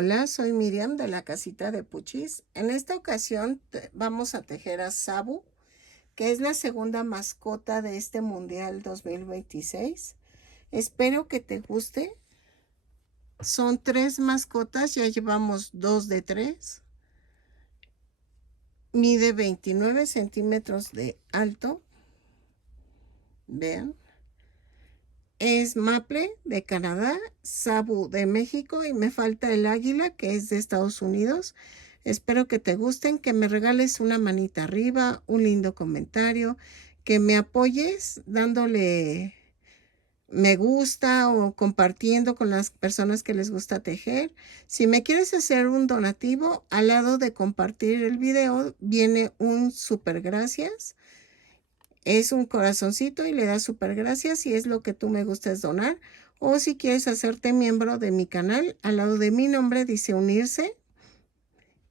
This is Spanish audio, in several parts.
Hola, soy Miriam de la casita de Puchis. En esta ocasión vamos a tejer a Sabu, que es la segunda mascota de este Mundial 2026. Espero que te guste. Son 3 mascotas, ya llevamos 2 de 3. Mide 29 centímetros de alto. Vean. Es Maple de Canadá, Sabu de México y me falta el águila que es de Estados Unidos. Espero que te gusten, que me regales una manita arriba, un lindo comentario, que me apoyes dándole me gusta o compartiendo con las personas que les gusta tejer. Si me quieres hacer un donativo, al lado de compartir el video viene un super gracias. Es un corazoncito y le das super gracias si es lo que tú me gustas donar. O si quieres hacerte miembro de mi canal, al lado de mi nombre dice unirse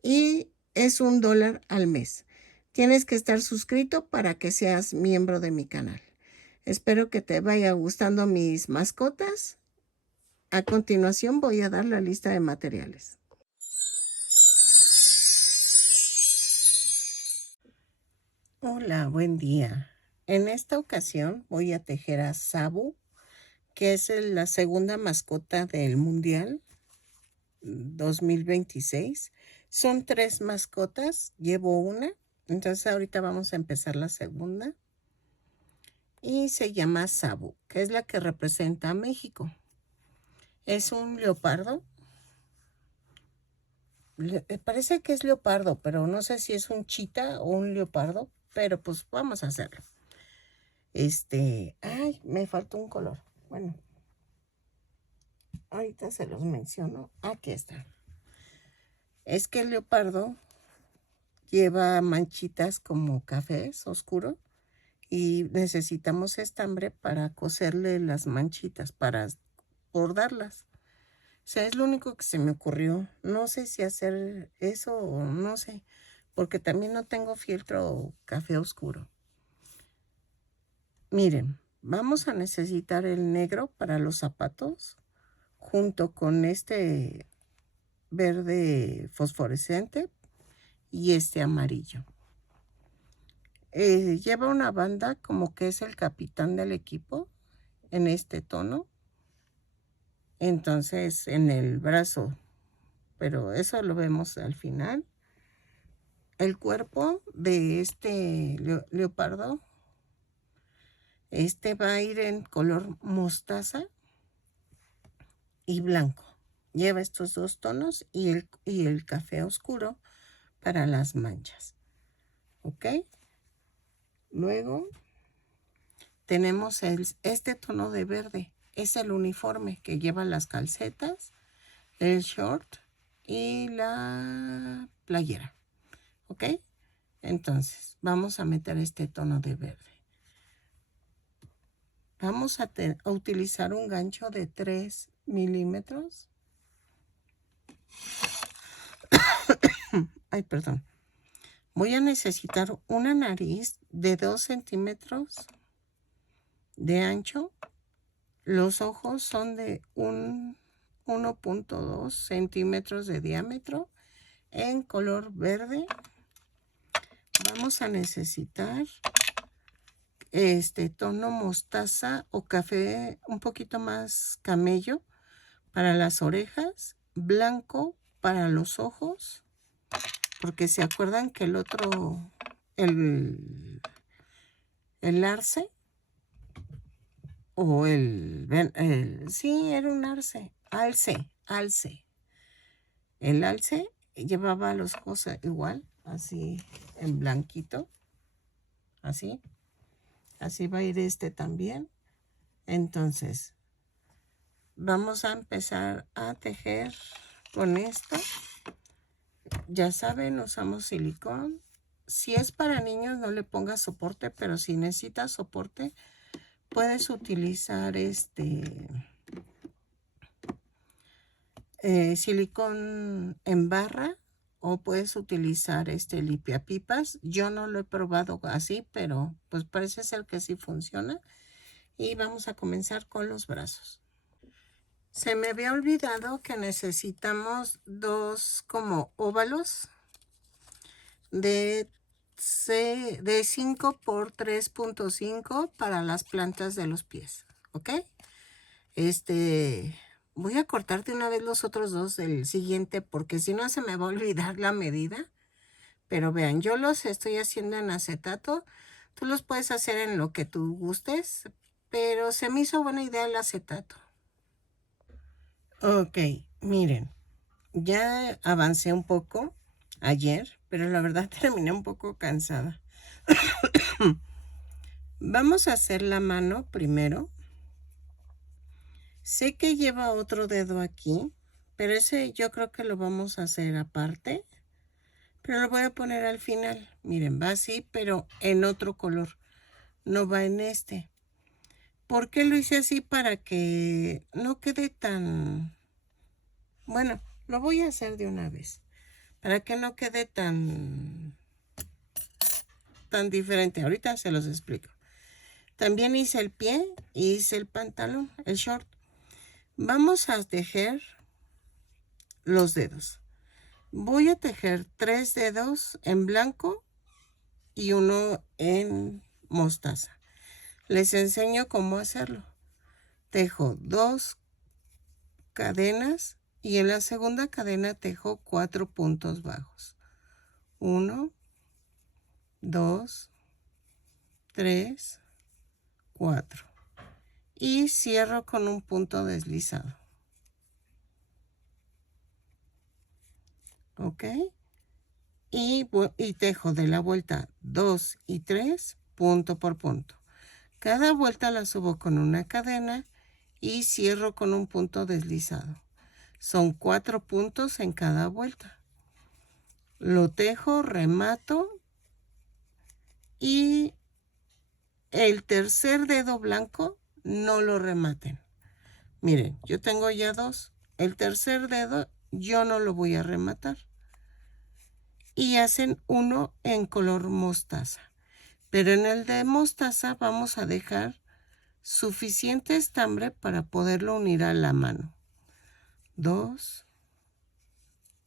y es $1 al mes. Tienes que estar suscrito para que seas miembro de mi canal. Espero que te vaya gustando mis mascotas. A continuación voy a dar la lista de materiales. Hola, buen día. En esta ocasión voy a tejer a Sabu, que es la segunda mascota del Mundial 2026. Son 3 mascotas, llevo una, entonces ahorita vamos a empezar la segunda. Y se llama Sabu, que es la que representa a México. Es un leopardo. Parece que es leopardo, pero no sé si es un chita o un leopardo, pero pues vamos a hacerlo. Ay, me faltó un color. Bueno, ahorita se los menciono. Aquí está. Es que el leopardo lleva manchitas como cafés oscuro y necesitamos estambre para coserle las manchitas, para bordarlas. O sea, es lo único que se me ocurrió. No sé si hacer eso o no sé, porque también no tengo fieltro café oscuro. Miren, vamos a necesitar el negro para los zapatos, junto con este verde fosforescente y este amarillo. Lleva una banda como que es el capitán del equipo en este tono. Entonces en el brazo, pero eso lo vemos al final. El cuerpo de este leopardo, va a ir en color mostaza y blanco. Lleva estos 2 tonos y el café oscuro para las manchas. ¿Ok? Luego tenemos este tono de verde. Es el uniforme que lleva las calcetas, el short y la playera. ¿Ok? Entonces, vamos a meter este tono de verde. Vamos a utilizar un gancho de 3 milímetros. Ay, perdón. Voy a necesitar una nariz de 2 centímetros de ancho. Los ojos son de 1.2 centímetros de diámetro en color verde. Vamos a necesitar este tono mostaza o café un poquito más camello para las orejas, blanco para los ojos, porque se acuerdan que el otro, el arce, o sí, era un alce. El alce llevaba los ojos igual, así en blanquito, así va a ir este también. Entonces, vamos a empezar a tejer con esto. Ya saben, usamos silicón. Si es para niños, no le pongas soporte, pero si necesitas soporte, puedes utilizar silicón en barra o puedes utilizar limpiapipas. Yo no lo he probado así, pero pues parece ser que sí funciona. Y vamos a comenzar con los brazos. Se me había olvidado que necesitamos dos como óvalos de 5 por 3.5 para las plantas de los pies, ¿ok? Voy a cortarte una vez los otros dos del siguiente porque si no se me va a olvidar la medida. Pero vean, yo los estoy haciendo en acetato. Tú los puedes hacer en lo que tú gustes, pero se me hizo buena idea el acetato. Ok, miren, ya avancé un poco ayer, pero la verdad terminé un poco cansada. Vamos a hacer la mano primero. Sé que lleva otro dedo aquí, pero ese yo creo que lo vamos a hacer aparte. Pero lo voy a poner al final. Miren, va así, pero en otro color. No va en este. ¿Por qué lo hice así? Para que no quede tan... Bueno, lo voy a hacer de una vez. Para que no quede tan diferente. Ahorita se los explico. También hice el pie y hice el pantalón, el short. Vamos a tejer los dedos. Voy a tejer 3 dedos en blanco y uno en mostaza. Les enseño cómo hacerlo. Tejo 2 cadenas y en la segunda cadena tejo 4 puntos bajos. 1, 2, 3, 4. Y cierro con un punto deslizado. ¿Ok? Y tejo de la vuelta 2 y 3, punto por punto. Cada vuelta la subo con una cadena y cierro con un punto deslizado. Son 4 puntos en cada vuelta. Lo tejo, remato y el tercer dedo blanco no lo rematen. Miren, yo tengo ya 2. El tercer dedo yo no lo voy a rematar. Y hacen uno en color mostaza. Pero en el de mostaza vamos a dejar suficiente estambre para poderlo unir a la mano. 2,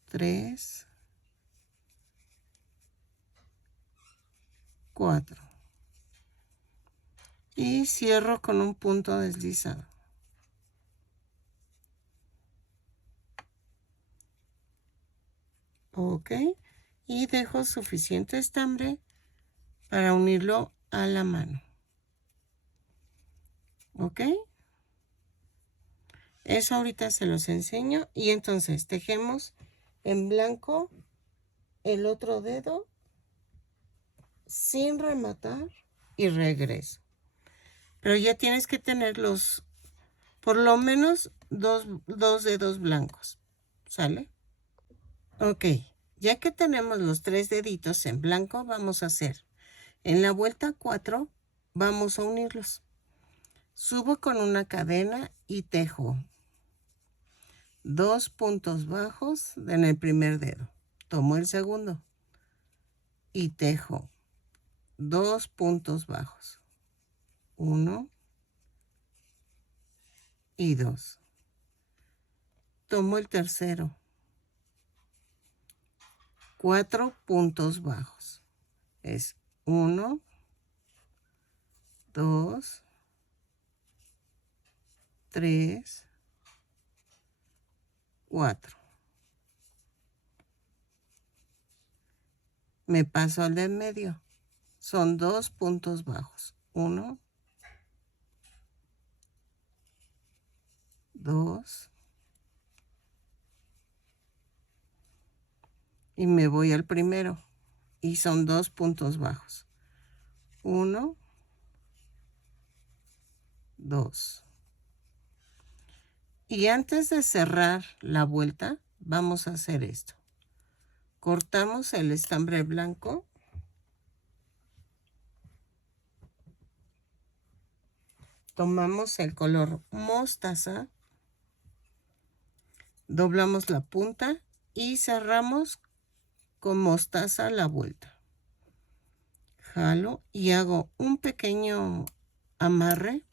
3, 4. Y cierro con un punto deslizado. Ok. Y dejo suficiente estambre para unirlo a la mano. ¿Ok? Eso ahorita se los enseño. Y entonces tejemos en blanco el otro dedo sin rematar y regreso. Pero ya tienes que tener por lo menos dos dedos blancos. ¿Sale? Ok. Ya que tenemos los 3 deditos en blanco, vamos a hacer en la vuelta 4, vamos a unirlos. Subo con una cadena y tejo 2 puntos bajos en el primer dedo. Tomo el segundo y tejo 2 puntos bajos. 1 y 2. Tomo el tercero. 4 puntos bajos. Es 1, 2, 3, 4. Me paso al de en medio. Son 2 puntos bajos. 1, 2. Y me voy al primero. Y son 2 puntos bajos. 1, 2. Y antes de cerrar la vuelta, vamos a hacer esto. Cortamos el estambre blanco. Tomamos el color mostaza. Doblamos la punta y cerramos con mostaza la vuelta. Jalo y hago un pequeño amarre.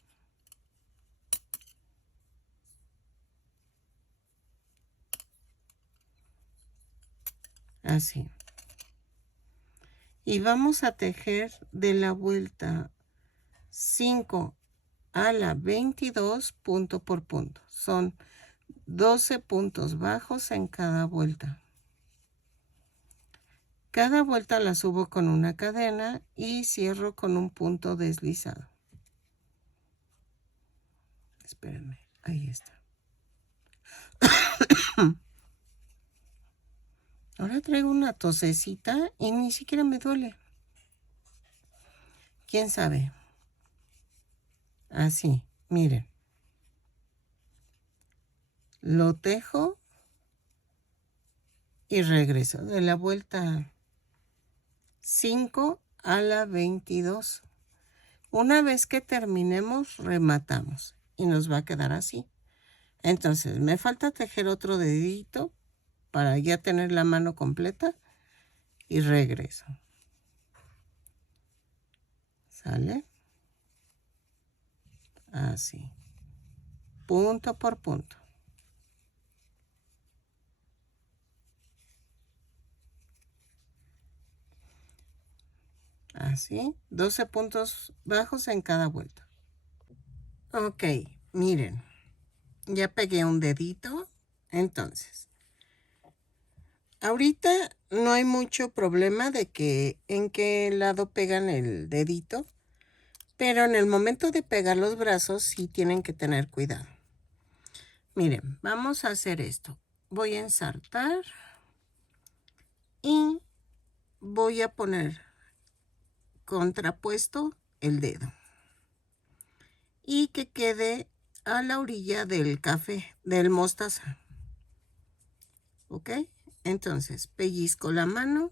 así. Y vamos a tejer de la vuelta 5 a la 22 punto por punto. Son 12 puntos bajos en cada vuelta. Cada vuelta la subo con una cadena y cierro con un punto deslizado. Espérenme, ahí está. Ahora traigo una tosecita y ni siquiera me duele. ¿Quién sabe? Así, miren. Lo tejo y regreso de la vuelta 5 a la 22. Una vez que terminemos, rematamos y nos va a quedar así. Entonces, me falta tejer otro dedito para ya tener la mano completa y regreso. ¿Sale? Así. Punto por punto. Así. 12 puntos bajos en cada vuelta. Ok, miren. Ya pegué un dedito. Entonces, ahorita no hay mucho problema de que en qué lado pegan el dedito. Pero en el momento de pegar los brazos sí tienen que tener cuidado. Miren, vamos a hacer esto. Voy a ensartar y voy a poner contrapuesto el dedo. Y que quede a la orilla del café, del mostaza. ¿Ok? Entonces, pellizco la mano,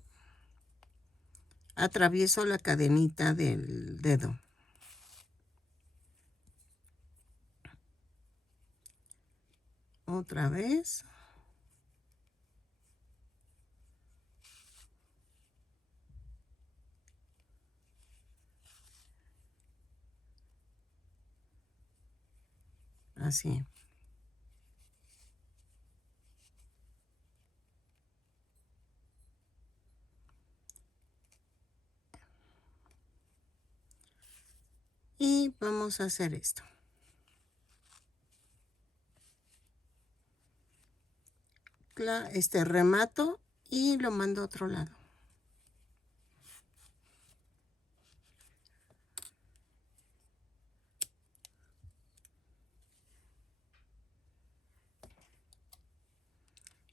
atravieso la cadenita del dedo. Otra vez. Así. Y vamos a hacer esto. Remato y lo mando a otro lado.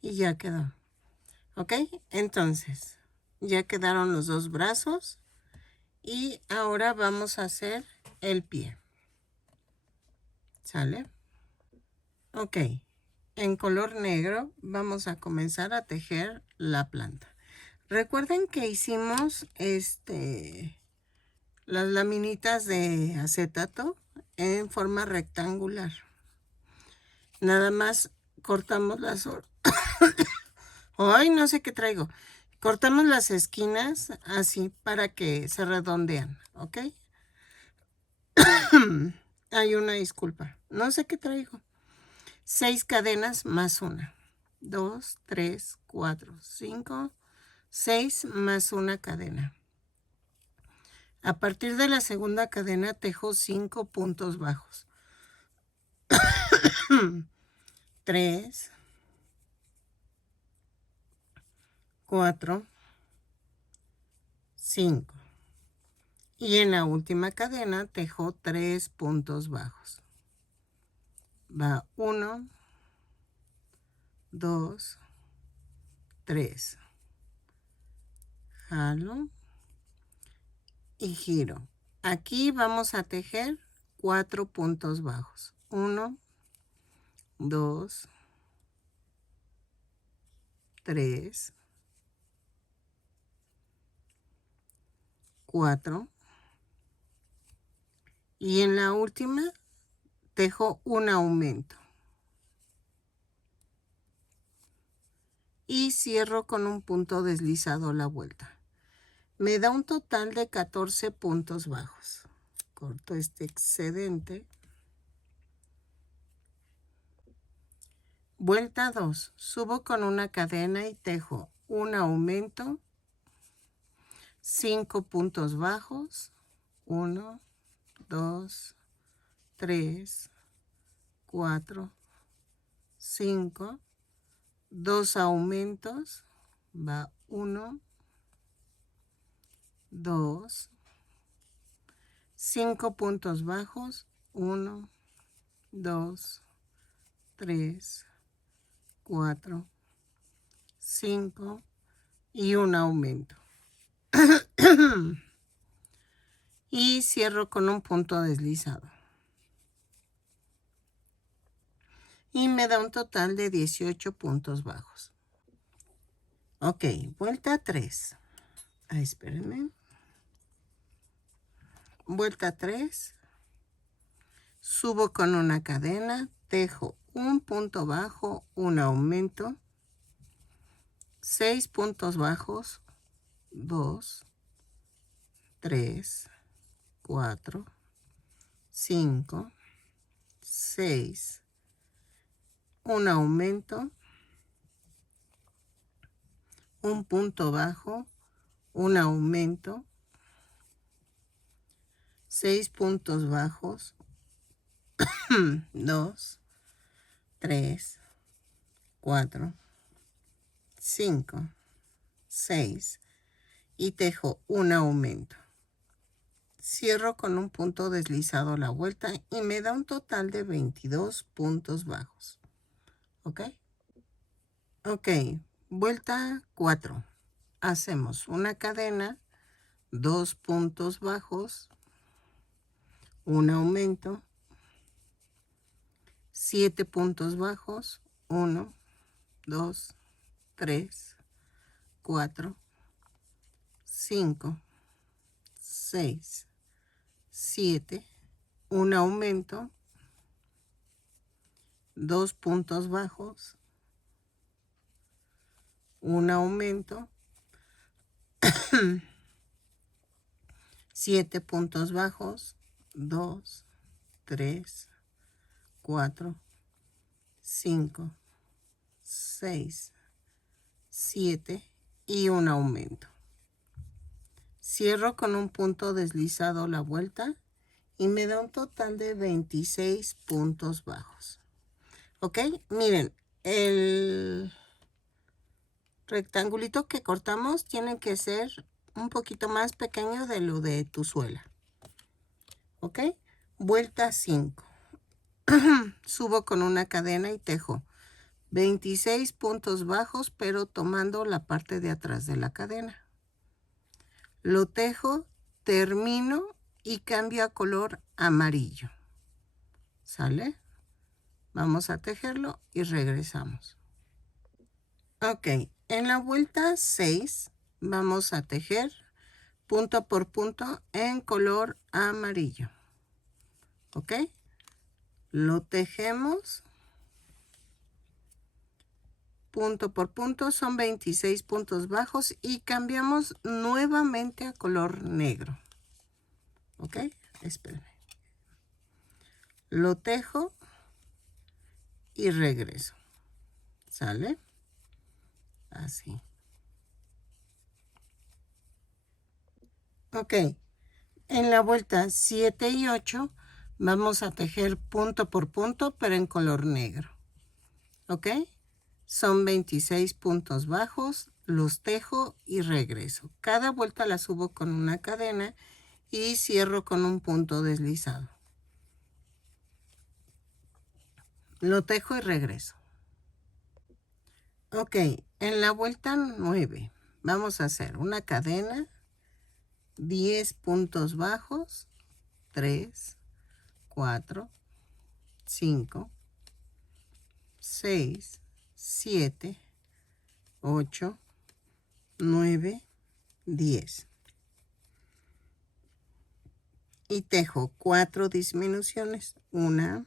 Y ya quedó. ¿Ok? Entonces, ya quedaron los dos brazos. Y ahora vamos a hacer el pie. ¿Sale? Ok. En color negro vamos a comenzar a tejer la planta. Recuerden que hicimos las laminitas de acetato en forma rectangular. Nada más cortamos las... Ay, no sé qué traigo. Cortamos las esquinas así para que se redondean, ¿ok? Hay una disculpa. No sé qué traigo. 6 cadenas más una. 2, 3, 4, 5, 6 más una cadena. A partir de la segunda cadena tejo 5 puntos bajos. 3, 4, 5. Y en la última cadena tejo 3 puntos bajos. Va 1, 2, 3. Jalo y giro. Aquí vamos a tejer 4 puntos bajos. 1, 2, 3, 4. Y en la última tejo un aumento. Y cierro con un punto deslizado la vuelta. Me da un total de 14 puntos bajos. Corto este excedente. Vuelta 2. Subo con una cadena y tejo un aumento, 5 puntos bajos, 1, 2, 3, 4, 5, 2 aumentos, va 1, 2, 5 puntos bajos, 1, 2, 3, 4, 5 y un aumento. Y cierro con un punto deslizado. Y me da un total de 18 puntos bajos. Ok, vuelta 3. Espérenme. Vuelta 3. Subo con una cadena, tejo un punto bajo, un aumento, 6 puntos bajos, 2, 3, 4, 5, 6, un aumento, un punto bajo, un aumento, 6 puntos bajos, 2, 3, 4, 5, 6 y tejo un aumento. Cierro con un punto deslizado la vuelta y me da un total de 22 puntos bajos. ¿Ok? Ok, vuelta 4. Hacemos una cadena, 2 puntos bajos, un aumento, 7 puntos bajos, 1, 2, 3, 4, 5, 6, 7, un aumento, 2 puntos bajos, un aumento, 7 puntos bajos, 2, 3, 4, 5, 6, 7 y un aumento. Cierro con un punto deslizado la vuelta y me da un total de 26 puntos bajos. ¿Ok? Miren, el rectangulito que cortamos tiene que ser un poquito más pequeño de lo de tu suela. ¿Ok? Vuelta 5. Subo con una cadena y tejo 26 puntos bajos, pero tomando la parte de atrás de la cadena. Lo tejo, termino y cambio a color amarillo. ¿Sale? Vamos a tejerlo y regresamos. Ok, en la vuelta 6 vamos a tejer punto por punto en color amarillo. ¿Ok? Lo tejemos punto por punto, son 26 puntos bajos y cambiamos nuevamente a color negro. ¿Ok? Espérenme. Lo tejo y regreso. ¿Sale? Así. Ok. En la vuelta 7 y 8 vamos a tejer punto por punto, pero en color negro. ¿Ok? Son 26 puntos bajos, los tejo y regreso. Cada vuelta la subo con una cadena y cierro con un punto deslizado. Lo tejo y regreso. Ok, en la vuelta 9 vamos a hacer una cadena, 10 puntos bajos, 3, 4, 5, 6, 7, 8, 9, 10. Y tejo 4 disminuciones. 1,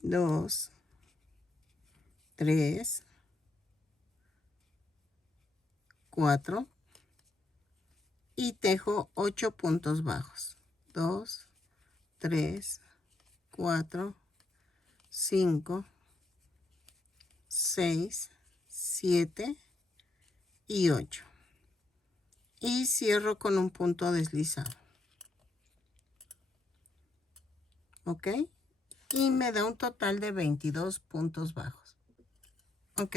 2, 3, 4 y tejo 8 puntos bajos. 2, 3, 4, 5, 6, 7 y 8. Y cierro con un punto deslizado. ¿Ok? Y me da un total de 22 puntos bajos. Ok.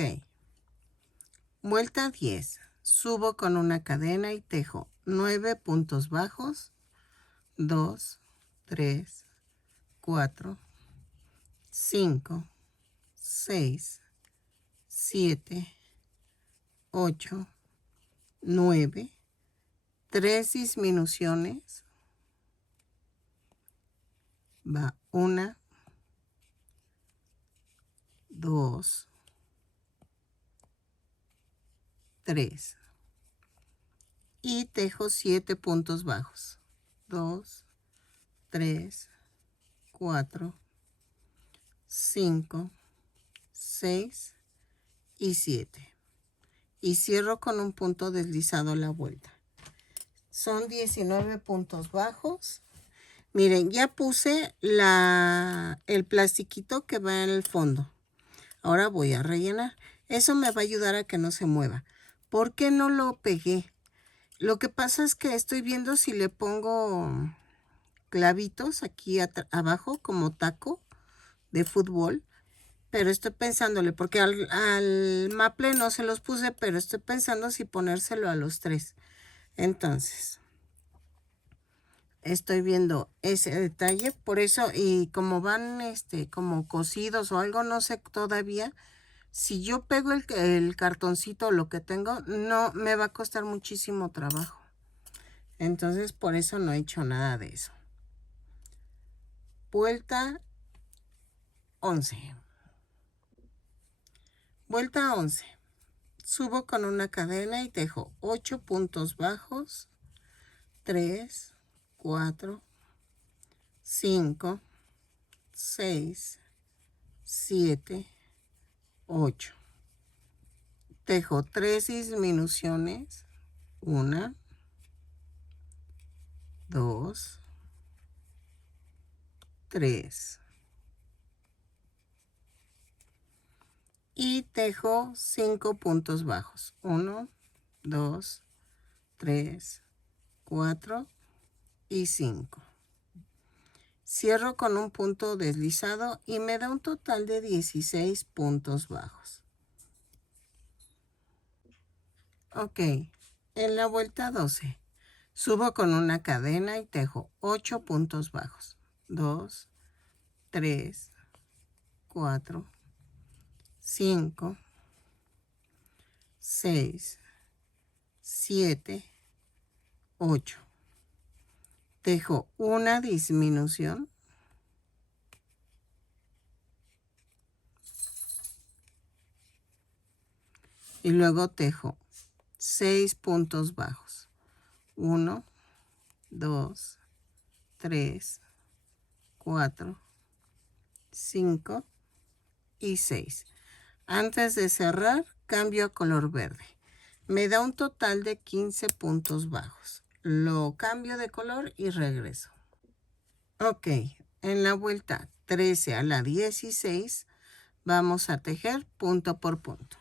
Vuelta 10. Subo con una cadena y tejo 9 puntos bajos. 2, 3, 4, 5, 6, 7, 8, 9. 3 disminuciones. Va 1, 2, 3. Y tejo 7 puntos bajos. 2, 3, 4, 5, 6 y 7. Y cierro con un punto deslizado la vuelta. Son 19 puntos bajos. Miren, ya puse el plastiquito que va en el fondo. Ahora voy a rellenar. Eso me va a ayudar a que no se mueva. ¿Por qué no lo pegué? Lo que pasa es que estoy viendo si le pongo clavitos aquí abajo como taco de fútbol. Pero estoy pensándole, porque al maple no se los puse, pero estoy pensando si ponérselo a los 3. Entonces, estoy viendo ese detalle, por eso, y como van como cosidos o algo, no sé todavía. Si yo pego el cartoncito o lo que tengo, no me va a costar muchísimo trabajo. Entonces, por eso no he hecho nada de eso. Vuelta 11. Vuelta 11. Subo con una cadena y tejo 8 puntos bajos. 3, 4, 5, 6, 7, 8. Tejo 3 disminuciones. 1, 2, 3. Y tejo 5 puntos bajos. 1, 2, 3, 4 y 5. Cierro con un punto deslizado y me da un total de 16 puntos bajos. Ok, en la vuelta 12, subo con una cadena y tejo 8 puntos bajos. 2, 3, 4, 5, 6, 7, 8. Tejo una disminución. Y luego tejo 6 puntos bajos. 1, 2, 3, 4, 5 y 6. Antes de cerrar, cambio a color verde. Me da un total de 15 puntos bajos. Lo cambio de color y regreso. Ok, en la vuelta 13 a la 16 vamos a tejer punto por punto.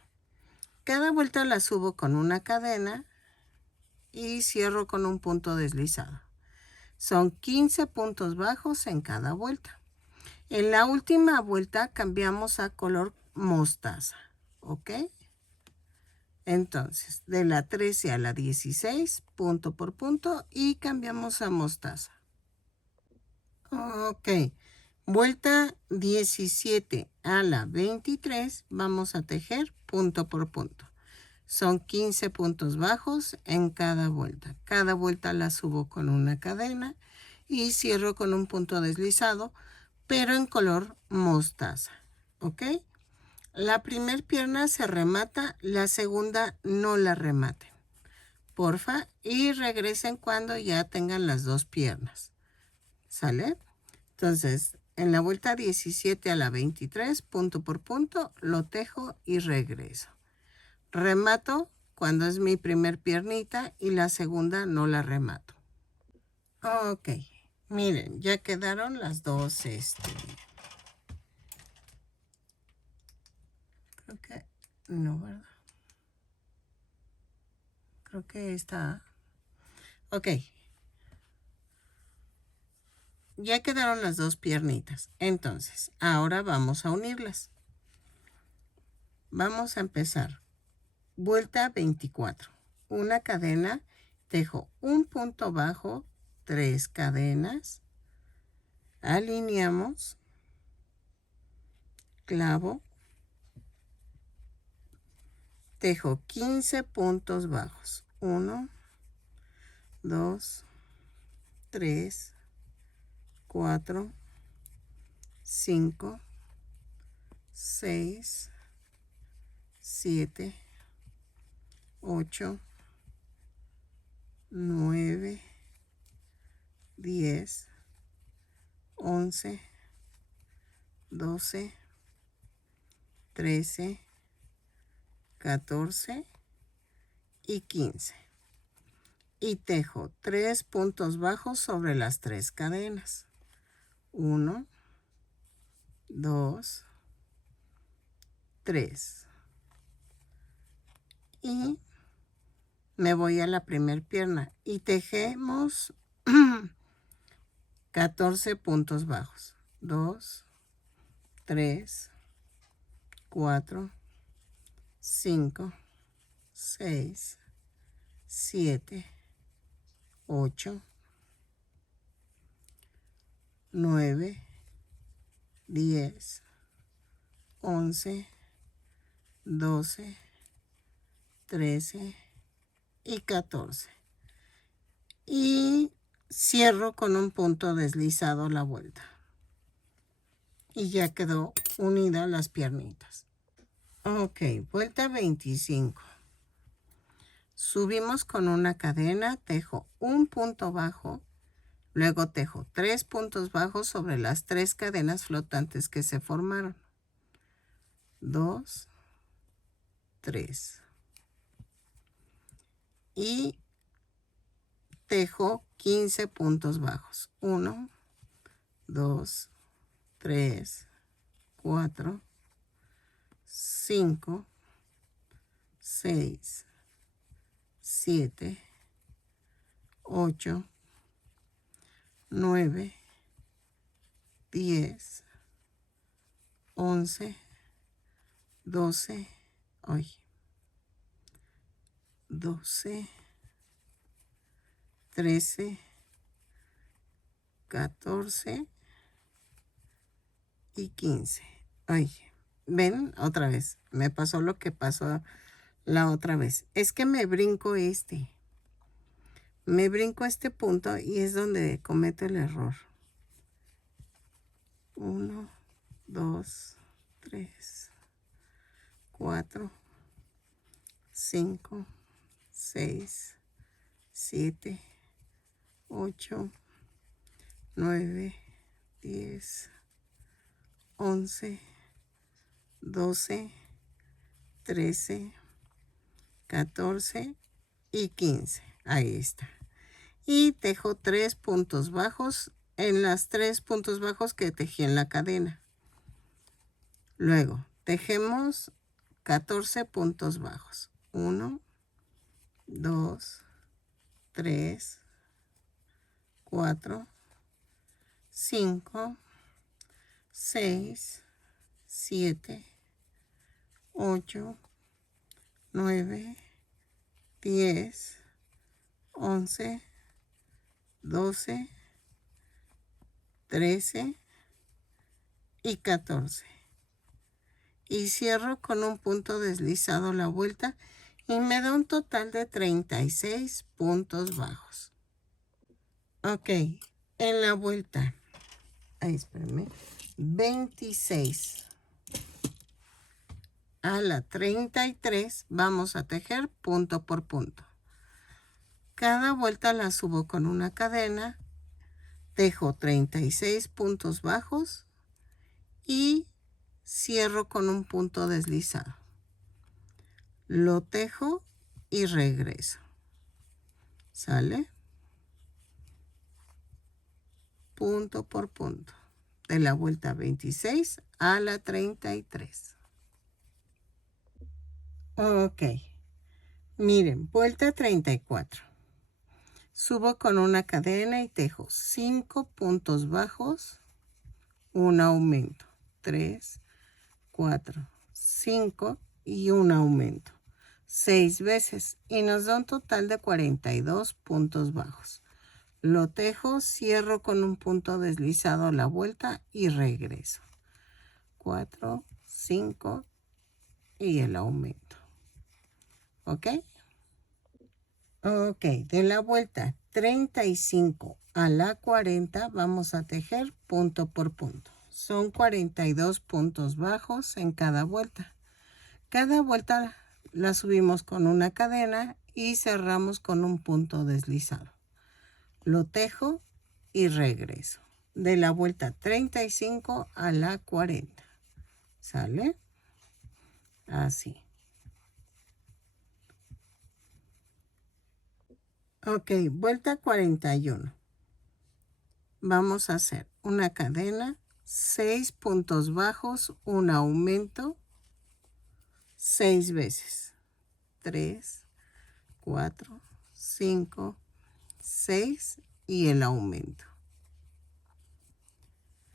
Cada vuelta la subo con una cadena y cierro con un punto deslizado. Son 15 puntos bajos en cada vuelta. En la última vuelta cambiamos a color mostaza, ¿ok? Entonces, de la 13 a la 16, punto por punto, y cambiamos a mostaza. Ok, vuelta 17 a la 23, vamos a tejer punto por punto. Son 15 puntos bajos en cada vuelta. Cada vuelta la subo con una cadena y cierro con un punto deslizado, pero en color mostaza, ¿ok? La primera pierna se remata, la segunda no la rematen, porfa, y regresen cuando ya tengan las dos piernas, ¿sale? Entonces, en la vuelta 17 a la 23, punto por punto, lo tejo y regreso. Remato cuando es mi primer piernita y la segunda no la remato. Ok, miren, ya quedaron las dos, creo que no, ¿verdad? creo que está... Ok. Ya quedaron las dos piernitas. Entonces, ahora vamos a unirlas. Vamos a empezar. Vuelta 24. Una cadena, tejo un punto bajo, 3 cadenas. Alineamos. Clavo. Tejo 15 puntos bajos. 1, 2, 3, 4, 5, 6, 7, 8, 9, 10, 11, 12, 13, 14 y 15. Y tejo 3 puntos bajos sobre las 3 cadenas. 1, 2, 3. Y me voy a la primer pierna y tejemos 14 puntos bajos. 2, 3, 4, 5, 6, 7, 8, 9, 10, 11, 12, 13 y 14. Y cierro con un punto deslizado la vuelta. Y ya quedó unida las piernitas. Ok, vuelta 25. Subimos con una cadena, tejo un punto bajo, luego tejo 3 puntos bajos sobre las 3 cadenas flotantes que se formaron. 2, 3. Y tejo 15 puntos bajos. 1, 2, 3, 4, 5, 6, 7, 8, 9, 10, 11, 12, 12, 13, 14 y 15. ¿Ven? Otra vez. Me pasó lo que pasó la otra vez. Es que me brinco Me brinco este punto y es donde cometo el error. 1, 2, 3, 4, 5, 6, 7, 8, 9, 10, 11, 12, 13, 14 y 15. Ahí está. Y tejo 3 puntos bajos en las 3 puntos bajos que tejí en la cadena. Luego tejemos 14 puntos bajos. 1, 2, 3, 4, 5, 6, 7, 8, 9, 10, 11, 12, 13 y 14. Y cierro con un punto deslizado la vuelta y me da un total de 36 puntos bajos. Ok, en la vuelta, espérenme, 26 a la 33 vamos a tejer punto por punto. Cada vuelta la subo con una cadena, tejo 36 puntos bajos y cierro con un punto deslizado. Lo tejo y regreso. ¿Sale? Punto por punto. De la vuelta 26 a la 33. Ok. Miren, vuelta 34. Subo con una cadena y tejo 5 puntos bajos, un aumento, 3, 4, 5 y un aumento, 6 veces y nos da un total de 42 puntos bajos. Lo tejo, cierro con un punto deslizado a la vuelta y regreso. 4, 5 y el aumento. ¿Ok? Ok, de la vuelta 35 a la 40 vamos a tejer punto por punto. Son 42 puntos bajos en cada vuelta. Cada vuelta la subimos con una cadena y cerramos con un punto deslizado. Lo tejo y regreso. De la vuelta 35 a la 40. ¿Sale? Así. Ok, vuelta 41. Vamos a hacer una cadena, 6 puntos bajos, un aumento, 6 veces. 3, 4, 5, 6 y el aumento.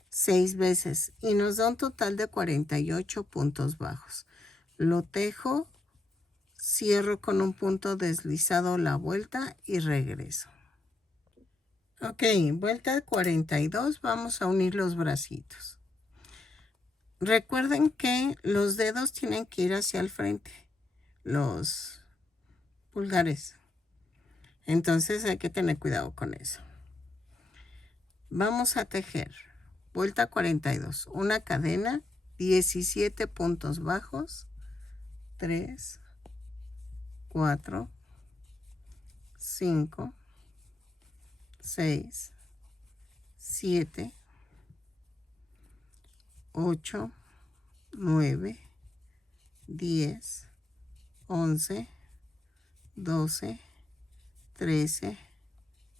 6 veces y nos da un total de 48 puntos bajos. Lo tejo, cierro con un punto deslizado la vuelta y regreso. Ok, vuelta 42, vamos a unir los bracitos. Recuerden que los dedos tienen que ir hacia el frente, los pulgares. Entonces hay que tener cuidado con eso. Vamos a tejer. Vuelta 42. Una cadena, 17 puntos bajos. 3, 4, 5, 6, 7, 8, 9, 10, 11, 12, 13,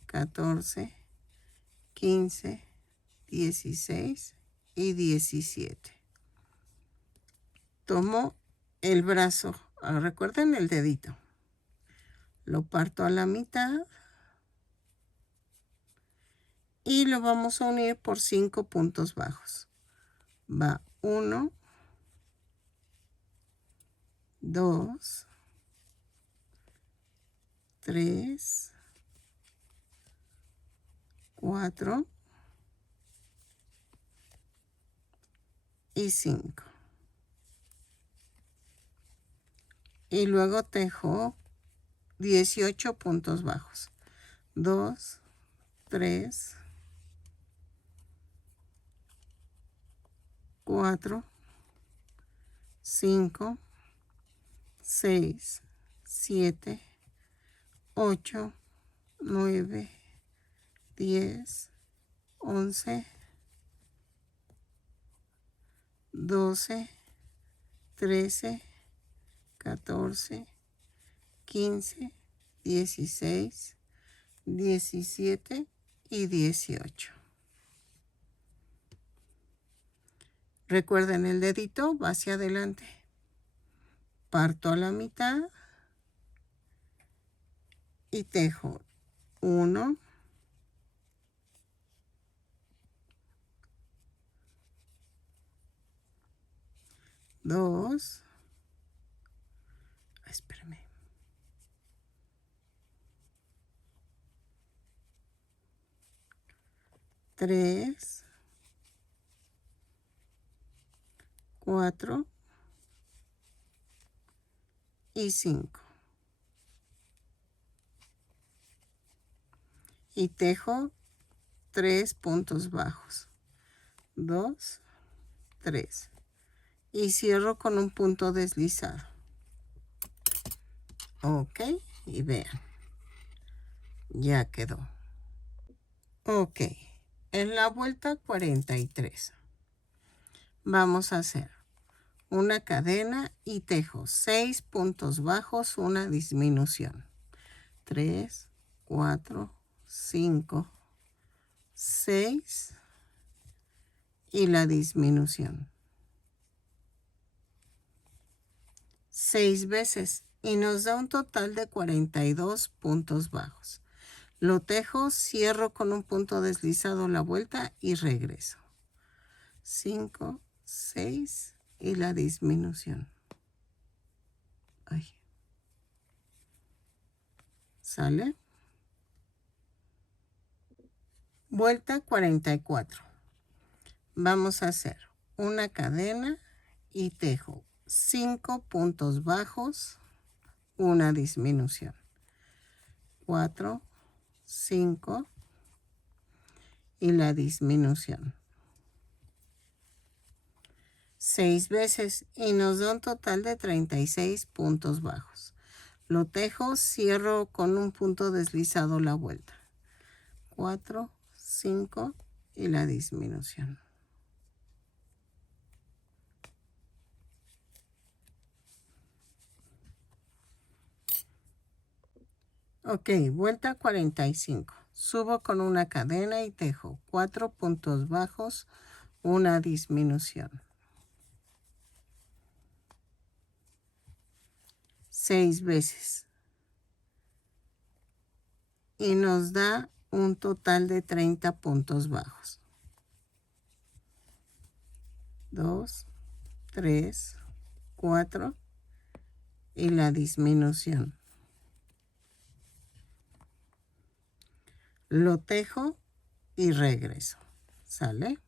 14, 15, 16 y 17. Tomo el brazo, recuerden el dedito, lo parto a la mitad y lo vamos a unir por 5 puntos bajos. Va 1, 2, 3, 4 y 5. Y luego tejo 18 puntos bajos. 2, 3, 4, 5, 6, 7, 8, 9, 10, 11, 12, 13, 14, 15, 16, 17 y 18. Recuerden, el dedito va hacia adelante. Parto a la mitad y tejo 1, 2, espérame, 3, 4 y 5. Y tejo 3 puntos bajos. 2, 3. Y cierro con un punto deslizado. Ok, y vean, ya quedó. Ok, en la vuelta 43 vamos a hacer una cadena y tejo 6 puntos bajos, una disminución. 3, 4, 5, 6 y la disminución. 6 veces y nos da un total de 42 puntos bajos. Lo tejo, cierro con un punto deslizado la vuelta y regreso. 5, 6 y la disminución. Ay. ¿Sale? Vuelta 44. Vamos a hacer una cadena y tejo 5 puntos bajos, una disminución. 4, 5 y la disminución. 6 veces y nos da un total de 36 puntos bajos. Lo tejo, cierro con un punto deslizado la vuelta. 4, 5 y la disminución. Ok, vuelta 45. Subo con una cadena y tejo 4 puntos bajos, una disminución. 6 veces. Y nos da un total de 30 puntos bajos. 2, 3, 4 y la disminución. Lo tejo y regreso. ¿Sale?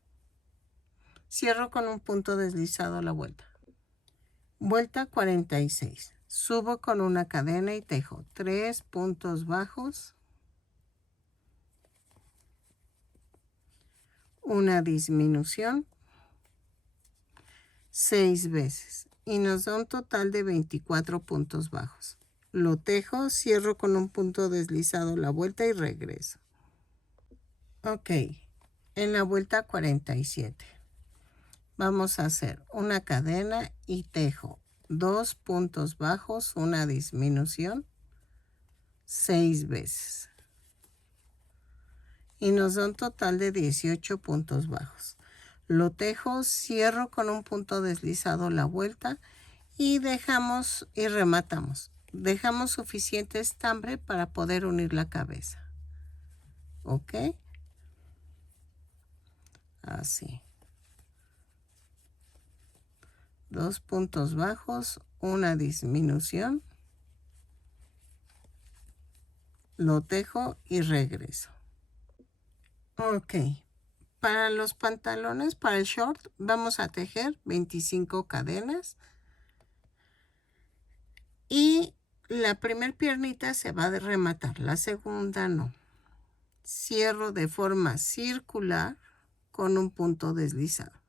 Cierro con un punto deslizado la vuelta. Vuelta 46. Subo con una cadena y tejo 3 puntos bajos, una disminución, 6 veces y nos da un total de 24 puntos bajos. Lo tejo, cierro con un punto deslizado la vuelta y regreso. Ok, en la vuelta 47 vamos a hacer una cadena y tejo 2 puntos bajos, una disminución, 6 veces. Y nos da un total de 18 puntos bajos. Lo tejo, cierro con un punto deslizado la vuelta y dejamos y rematamos. Dejamos suficiente estambre para poder unir la cabeza. ¿Ok? Así. 2 puntos bajos, una disminución. Lo tejo y regreso. Ok. Para los pantalones, para el short, vamos a tejer 25 cadenas. Y la primera piernita se va a rematar, la segunda no. Cierro de forma circular con un punto deslizado.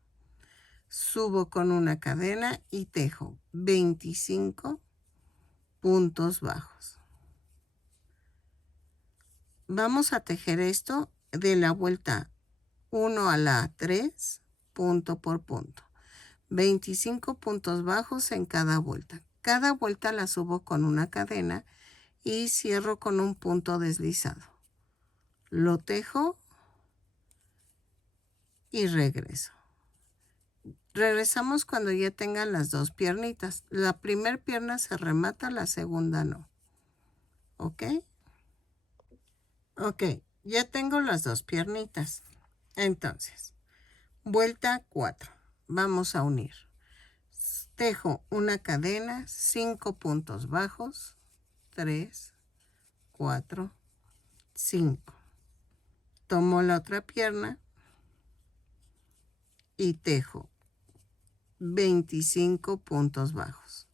Subo con una cadena y tejo 25 puntos bajos. Vamos a tejer esto de la vuelta 1 a la 3, punto por punto. 25 puntos bajos en cada vuelta. Cada vuelta la subo con una cadena y cierro con un punto deslizado. Lo tejo y regreso. Regresamos cuando ya tengan las dos piernitas. La primera pierna se remata, la segunda no. ¿Ok? Ok, ya tengo las dos piernitas. Entonces, vuelta 4. Vamos a unir. Tejo una cadena, 5 puntos bajos, 3, 4, 5. Tomo la otra pierna y tejo 25 puntos bajos.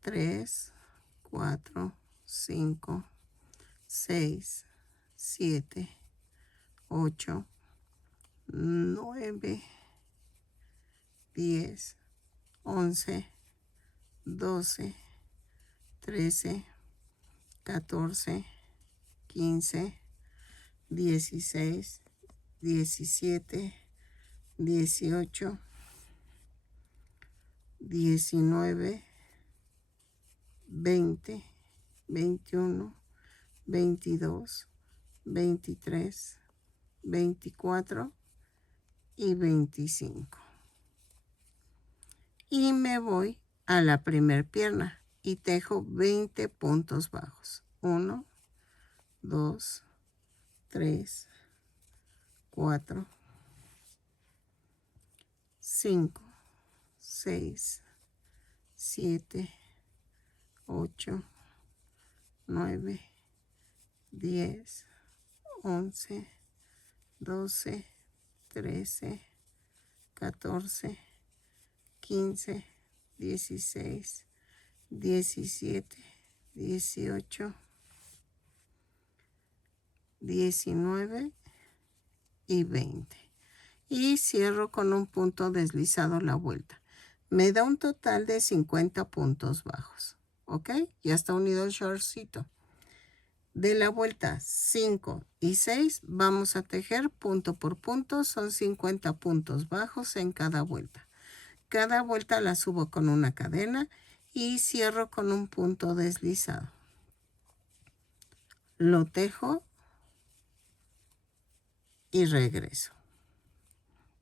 3, 4, 5, 6, 7, 8, 9, 10, 11, 12, 13, 14, 15, 16, 17, 18, 19, 20, 21, 22, 23, 24 y 25. Y me voy a la primer pierna. y tejo 20 puntos bajos. 1, 2, 3, 4, 5, 6, 7, 8, 9, 10, 11, 12, 13, 14, 15, 16, 17, 18, 19 y 20. Y cierro con un punto deslizado la vuelta. Me da un total de 50 puntos bajos. ¿Ok? Ya está unido el shortcito. De la vuelta 5 y 6 vamos a tejer punto por punto. Son 50 puntos bajos en cada vuelta. Cada vuelta la subo con una cadena y cierro con un punto deslizado. Lo tejo y regreso.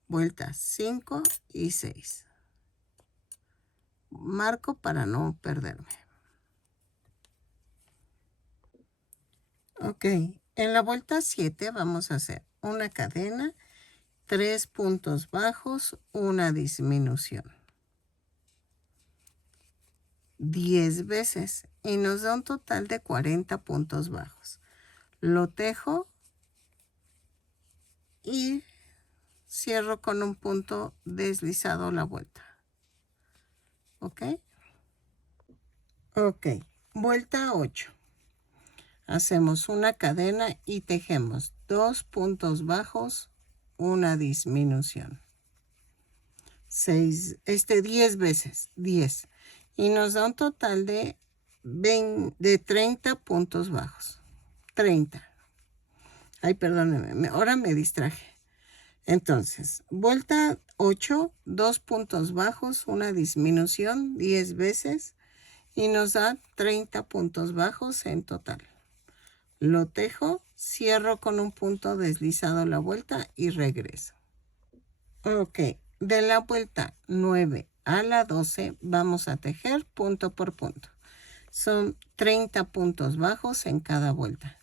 Vueltas 5 y 6. Marco para no perderme. Ok, en la vuelta 7 vamos a hacer una cadena, 3 puntos bajos, una disminución. 10 veces y nos da un total de 40 puntos bajos. Lo tejo y cierro con un punto deslizado la vuelta. ¿Ok? Ok, vuelta 8. Hacemos una cadena y tejemos 2 puntos bajos, una disminución. 10 veces, 10. Y nos da un total de 30 puntos bajos. 30. Ay, perdónenme, ahora me distraje. Entonces, vuelta 8, 2 puntos bajos, una disminución, 10 veces. Y nos da 30 puntos bajos en total. Lo tejo, cierro con un punto deslizado la vuelta y regreso. Ok, de la vuelta 9 a la 12 vamos a tejer punto por punto. Son 30 puntos bajos en cada vuelta.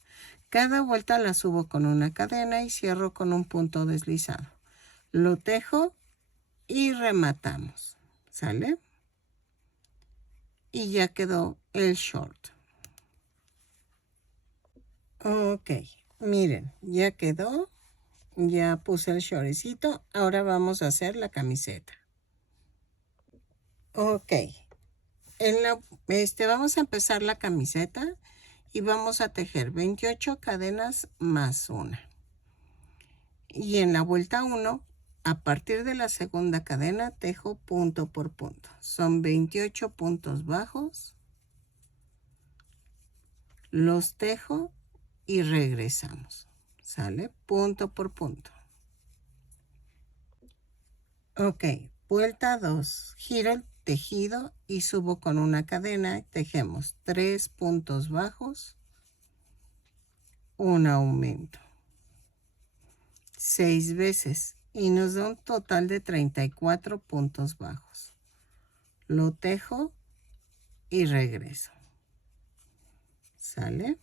Cada vuelta la subo con una cadena y cierro con un punto deslizado. Lo tejo y rematamos. ¿Sale? Y ya quedó el short. Ok, miren, ya quedó. Ya puse el shortcito. Ahora vamos a hacer la camiseta. Ok. Vamos a empezar la camiseta y vamos a tejer 28 cadenas más una. Y en la vuelta 1, a partir de la segunda cadena, tejo punto por punto. Son 28 puntos bajos. Los tejo y regresamos. ¿Sale? Punto por punto. Ok, vuelta 2. Giro el tejido y subo con una cadena. Tejemos 3 puntos bajos, un aumento. 6 veces y nos da un total de 34 puntos bajos. Lo tejo y regreso. ¿Sale?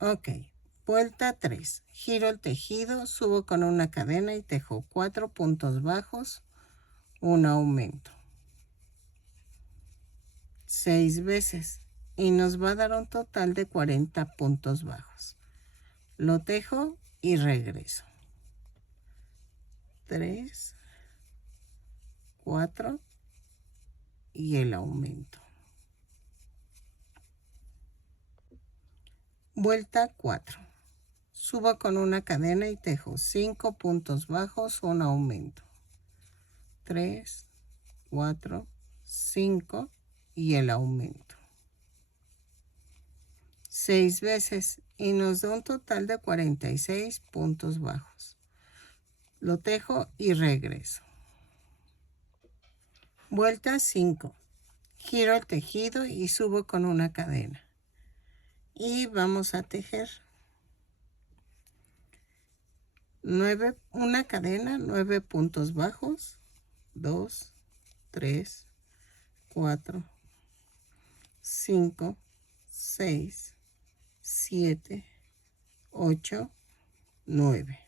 Ok, vuelta 3. Giro el tejido, subo con una cadena y tejo 4 puntos bajos, un aumento. 6 veces y nos va a dar un total de 40 puntos bajos. Lo tejo y regreso. 3, 4 y el aumento. Vuelta 4. Subo con una cadena y tejo 5 puntos bajos, un aumento. 3, 4, 5 y el aumento. 6 veces y nos da un total de 46 puntos bajos. Lo tejo y regreso. Vuelta 5. Giro el tejido y subo con una cadena. Y vamos a tejer una cadena, 9 puntos bajos. 2, 3, 4, 5, 6, 7, 8, 9.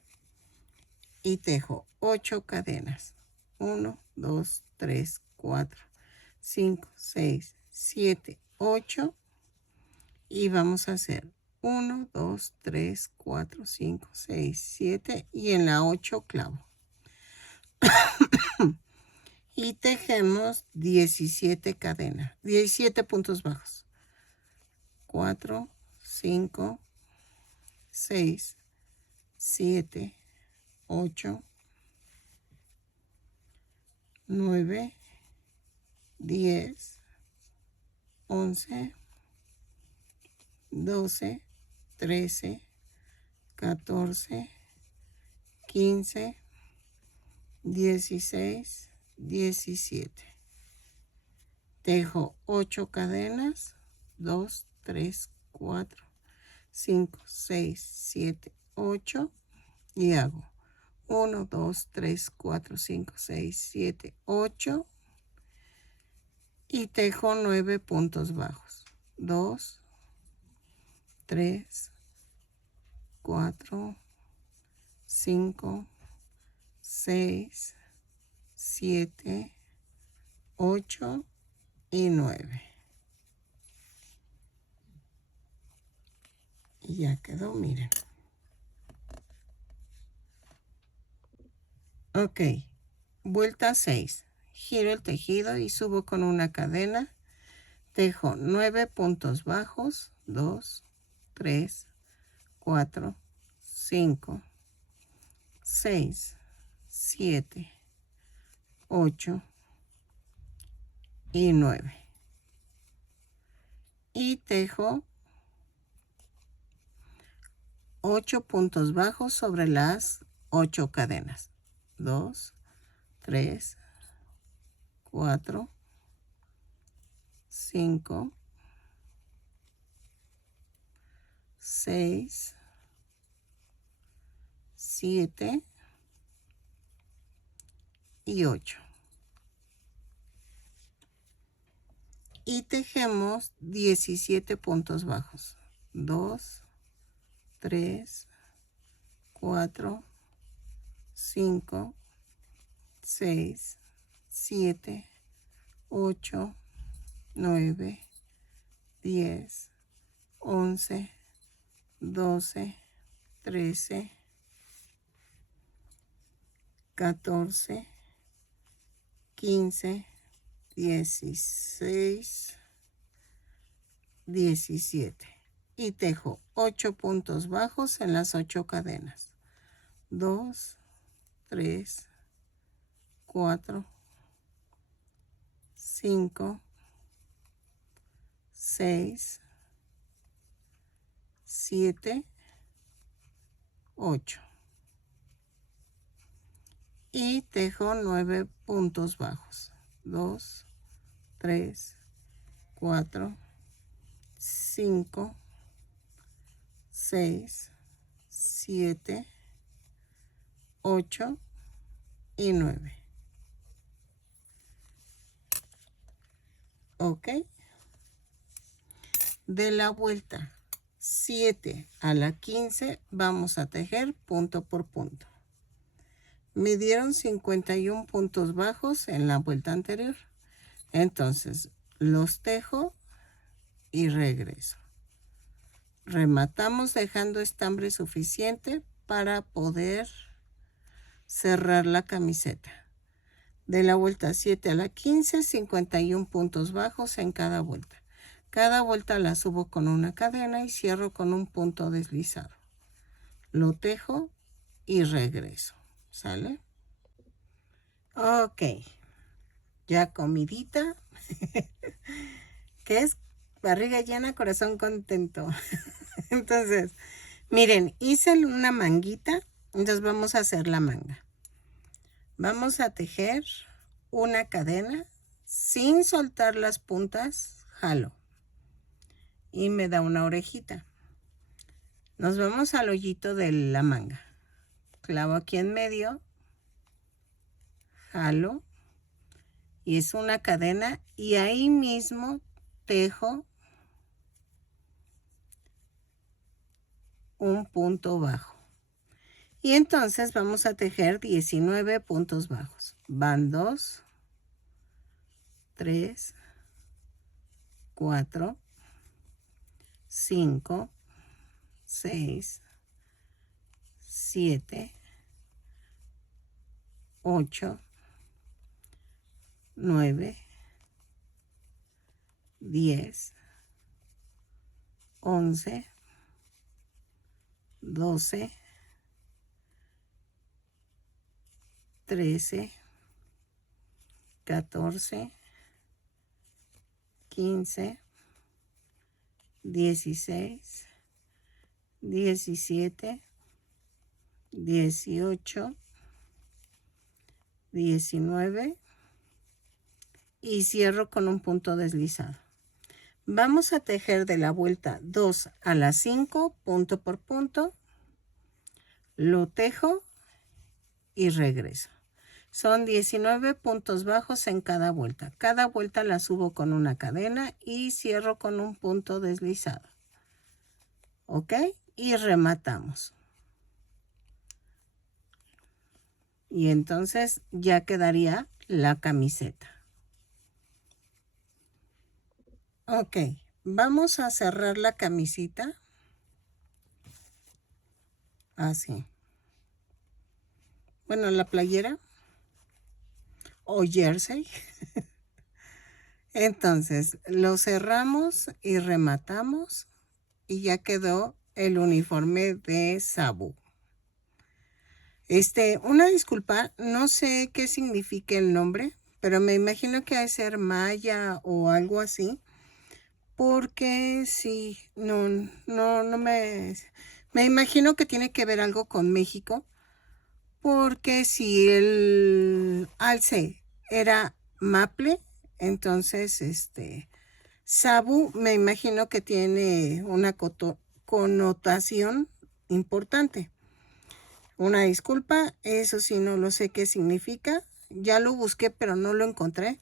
Y tejo 8 cadenas. 1, 2, 3, 4, 5, 6, 7, 8. Y vamos a hacer 1, 2, 3, 4, 5, 6, 7 y en la 8 clavo. Y tejemos 17 cadenas, 17 puntos bajos. 4, 5, 6, 7, 8, 9, 10, 11, 12, 13, 14, 15, 16, 17. Tejo 8 cadenas, 2, 3, 4, 5, 6, 7, 8 y hago 1, 2, 3, 4, 5, 6, 7, 8 y tejo 9 puntos bajos. 2, 3, 4, 5, 6, 7, 8 y 9. Y ya quedó, miren. Ok, vuelta 6. Giro el tejido y subo con una cadena. Tejo 9 puntos bajos. 2, 3, 4, 5, 6, 7, 8 y 9. Y tejo 8 puntos bajos sobre las 8 cadenas. 2, 3, 4, 5, 6, 7 y 8. Y tejemos 17 puntos bajos. 2, 3, 4, 5, 6, 7, 8, 9, 10, 11, 12, 13, 14, 15, 16, 17. Y tejo 8 puntos bajos en las 8 cadenas. 2, 3, 4, 5, 6, 7, 8. Y tejo 9 puntos bajos. 2, 3, 4, 5, 6, 7, 8 y 9. Ok. De la vuelta 7 a la 15 vamos a tejer punto por punto. Me dieron 51 puntos bajos en la vuelta anterior. Entonces los tejo y regreso. Rematamos dejando estambre suficiente para poder cerrar la camiseta. De la vuelta 7 a la 15, 51 puntos bajos en cada vuelta. Cada vuelta la subo con una cadena y cierro con un punto deslizado. Lo tejo y regreso. ¿Sale? Ok. Ya comidita. ¿Qué es? Barriga llena, corazón contento. Entonces, miren, hice una manguita. Entonces vamos a hacer la manga. Vamos a tejer una cadena sin soltar las puntas. Jalo. Y me da una orejita. Nos vamos al hoyito de la manga. Clavo aquí en medio. Jalo. Y es una cadena. Y ahí mismo tejo un punto bajo. Y entonces vamos a tejer 19 puntos bajos. Van 2, 3, 4, 5, 6, 7, 8, 9, 10, 11, 12, 13, 14, 15, 16, 17, 18, 19 y cierro con un punto deslizado. Vamos a tejer de la vuelta 2 a la 5, punto por punto, lo tejo y regreso. Son 19 puntos bajos en cada vuelta. Cada vuelta la subo con una cadena y cierro con un punto deslizado. ¿Ok? Y rematamos. Y entonces ya quedaría la camiseta. Ok, vamos a cerrar la camisita. Así. Bueno, la playera o jersey. Entonces, lo cerramos y rematamos y ya quedó el uniforme de Sabu. Una disculpa, no sé qué significa el nombre, pero me imagino que ha de ser maya o algo así. Porque sí, no me imagino que tiene que ver algo con México. Porque si el alce era maple, entonces Sabu me imagino que tiene una connotación importante. Una disculpa, eso sí no lo sé qué significa. Ya lo busqué, pero no lo encontré.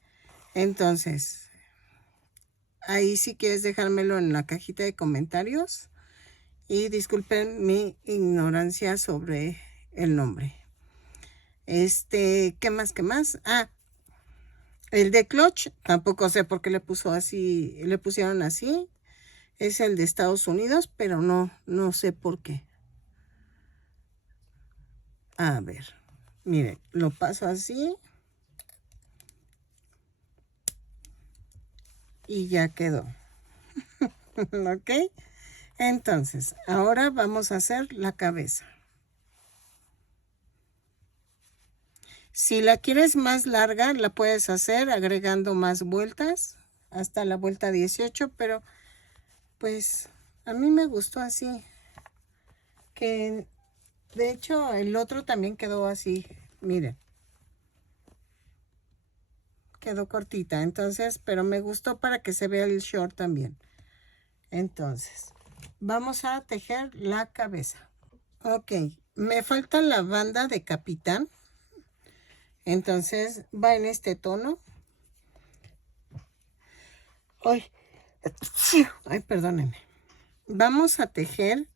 Entonces, ahí si quieres dejármelo en la cajita de comentarios. Y disculpen mi ignorancia sobre el nombre. ¿Qué más? ¿Qué más? Ah, el de Clutch, tampoco sé por qué le pusieron así. Es el de Estados Unidos, pero no sé por qué. A ver, miren, lo paso así. Y ya quedó. ¿Ok? Entonces, ahora vamos a hacer la cabeza. Si la quieres más larga, la puedes hacer agregando más vueltas hasta la vuelta 18, pero pues a mí me gustó así. Que de hecho el otro también quedó así, miren. Quedó cortita, entonces, pero me gustó para que se vea el short también. Entonces, vamos a tejer la cabeza. Ok, me falta la banda de capitán. Entonces, va en este tono. Ay, perdónenme. Vamos a tejer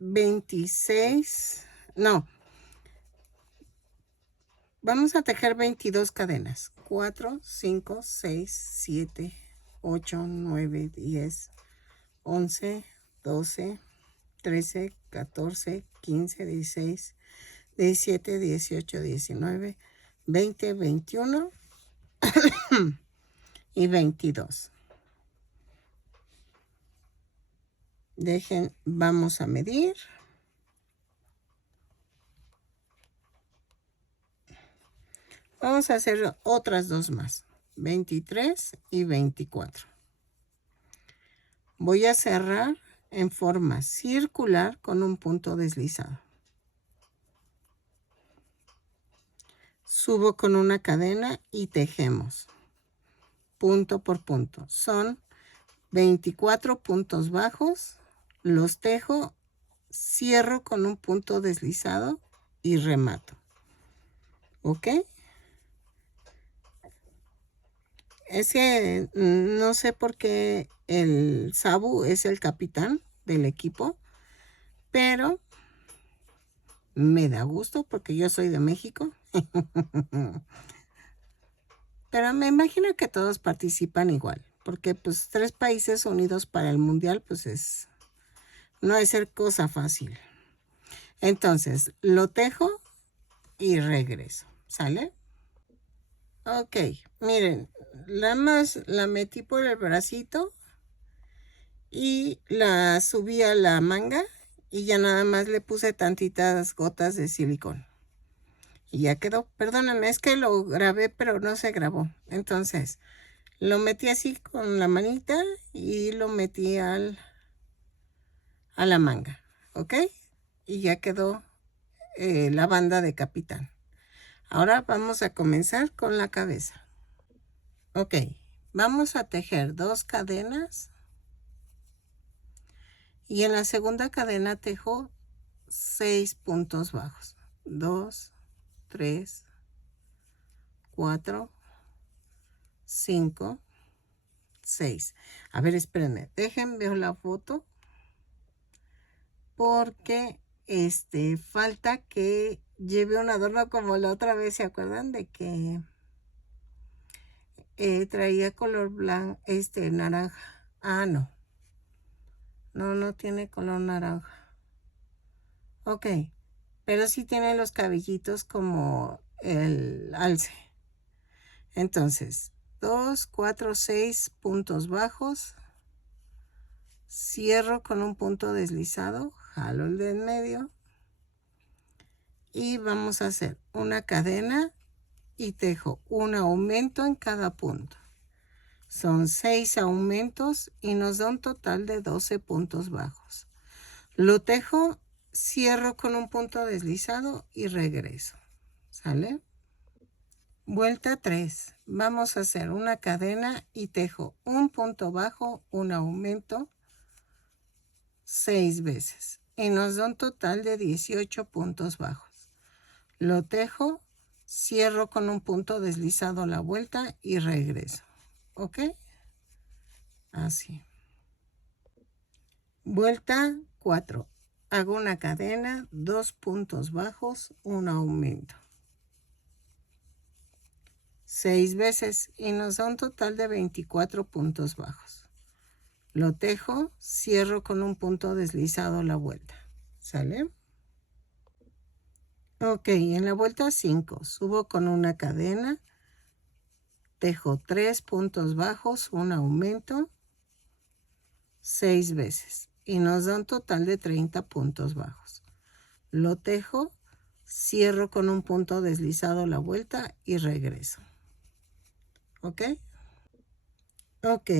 26, no. Vamos a tejer 22 cadenas. 4, 5, 6, 7, 8, 9, 10, 11, 12, 13, 14, 15, 16, 17, 18, 19, 20, 21 y 22. Vamos a medir. Vamos a hacer otras dos más, 23 y 24. Voy a cerrar en forma circular con un punto deslizado. Subo con una cadena y tejemos punto por punto. Son 24 puntos bajos, los tejo, cierro con un punto deslizado y remato. ¿Ok? Es que no sé por qué el Sabu es el capitán del equipo, pero me da gusto porque yo soy de México. Pero me imagino que todos participan igual, porque pues 3 países unidos para el mundial, pues no debe ser cosa fácil. Entonces, lo tejo y regreso, ¿sale? Ok, miren, la metí por el bracito y la subí a la manga y ya nada más le puse tantitas gotas de silicón. Y ya quedó. Perdóname, es que lo grabé, pero no se grabó. Entonces, lo metí así con la manita y lo metí a la manga, ¿ok? Y ya quedó la banda de capitán. Ahora vamos a comenzar con la cabeza. Ok, vamos a tejer 2 cadenas y en la segunda cadena tejo 6 puntos bajos. 2, 3, 4, 5, 6. A ver, espérenme, déjenme ver la foto porque falta que lleve un adorno como la otra vez. ¿Se acuerdan de que traía color blanco, naranja? Ah, no. No tiene color naranja. Ok, pero sí tiene los cabellitos como el alce. Entonces, 2, 4, 6 puntos bajos. Cierro con un punto deslizado, jalo el de en medio y vamos a hacer una cadena y tejo un aumento en cada punto. Son 6 aumentos y nos da un total de 12 puntos bajos. Lo tejo, cierro con un punto deslizado y regreso. ¿Sale? Vuelta 3. Vamos a hacer una cadena y tejo un punto bajo, un aumento 6 veces y nos da un total de 18 puntos bajos. Lo tejo, cierro con un punto deslizado la vuelta y regreso. ¿Ok? Así. Vuelta 4. Hago una cadena, 2 puntos bajos, un aumento. 6 veces y nos da un total de 24 puntos bajos. Lo tejo, cierro con un punto deslizado la vuelta. ¿Sale? Ok, en la vuelta 5 subo con una cadena, tejo 3 puntos bajos, un aumento, 6 veces y nos da un total de 30 puntos bajos. Lo tejo, cierro con un punto deslizado la vuelta y regreso. ¿Ok? Ok.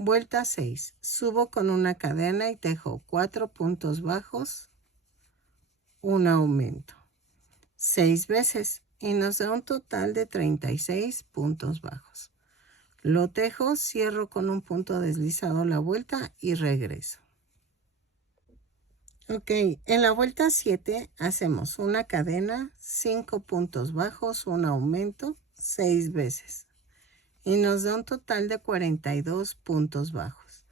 Vuelta 6. Subo con una cadena y tejo 4 puntos bajos, un aumento. 6 veces y nos da un total de 36 puntos bajos. Lo tejo, cierro con un punto deslizado la vuelta y regreso. Ok, en la vuelta 7 hacemos una cadena, 5 puntos bajos, un aumento, 6 veces. Y nos da un total de 42 puntos bajos.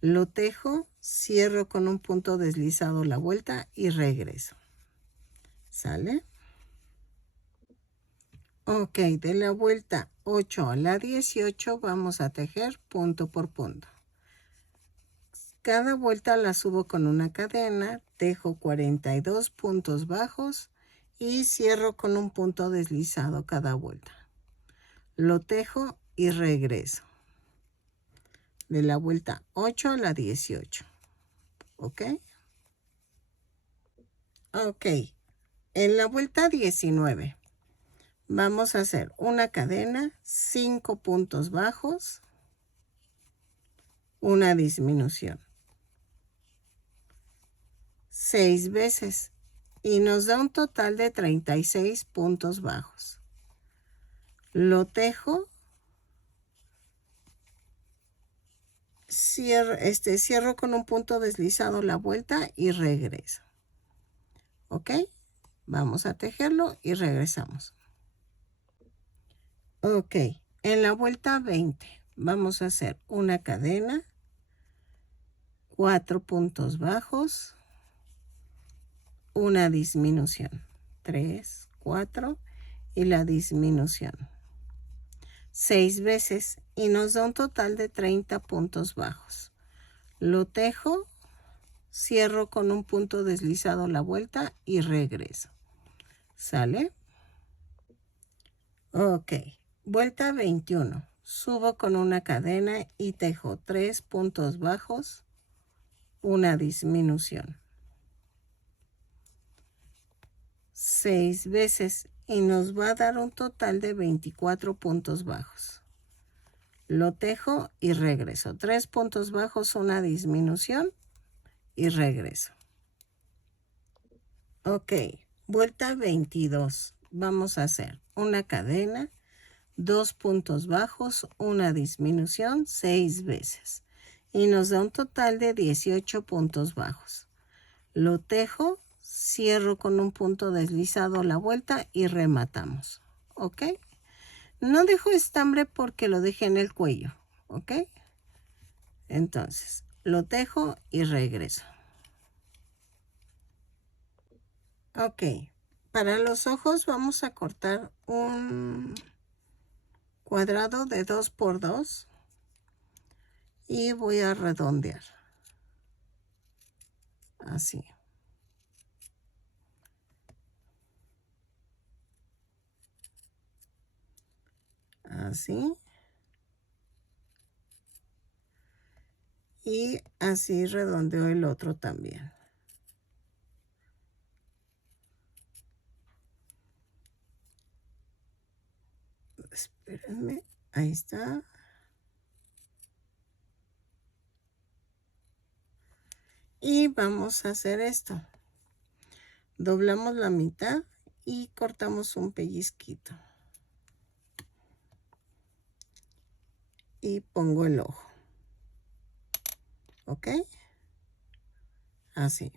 Lo tejo, cierro con un punto deslizado la vuelta y regreso. ¿Sale? Ok, de la vuelta 8 a la 18 vamos a tejer punto por punto. Cada vuelta la subo con una cadena, tejo 42 puntos bajos y cierro con un punto deslizado cada vuelta. Lo tejo y regreso. De la vuelta 8 a la 18. ¿Ok? Ok. En la vuelta 19 vamos a hacer una cadena, 5 puntos bajos, una disminución. 6 veces y nos da un total de 36 puntos bajos. Lo tejo, cierro con un punto deslizado la vuelta y regreso. ¿Ok? Vamos a tejerlo y regresamos. Ok, En la vuelta 20 vamos a hacer una cadena, 4 puntos bajos, una disminución, 3, 4 y la disminución 6 veces y nos da un total de 30 puntos bajos. Lo tejo, cierro con un punto deslizado la vuelta y regreso. ¿Sale? Ok, vuelta 21. Subo con una cadena y tejo 3 puntos bajos, una disminución 6 veces y nos va a dar un total de 24 puntos bajos. Lo tejo y regreso. 3 puntos bajos, una disminución y regreso. Ok, vuelta 22. Vamos a hacer una cadena, 2 puntos bajos, una disminución 6 veces y nos da un total de 18 puntos bajos. Lo tejo, cierro con un punto deslizado la vuelta y rematamos. ¿Ok? No dejo estambre porque lo dejé en el cuello. ¿Ok? Entonces, lo tejo y regreso. Ok, para los ojos vamos a cortar un cuadrado de 2 por 2 y voy a redondear. Así. Así. Y así redondeo el otro también. Espérenme, ahí está. Y vamos a hacer esto. Doblamos la mitad y cortamos un pellizquito. Y pongo el ojo. ¿Ok? Así.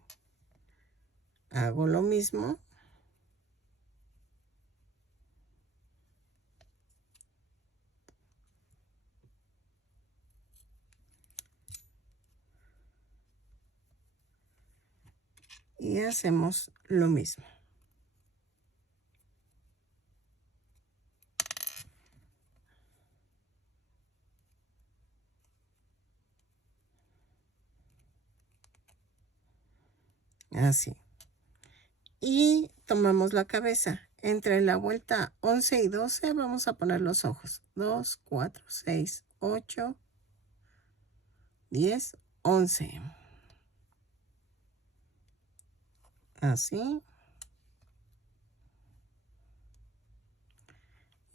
Hago lo mismo. Y hacemos lo mismo. Así. Y tomamos la cabeza. Entre la vuelta 11 y 12 vamos a poner los ojos. 2, 4, 6, 8, 10, 11. Así.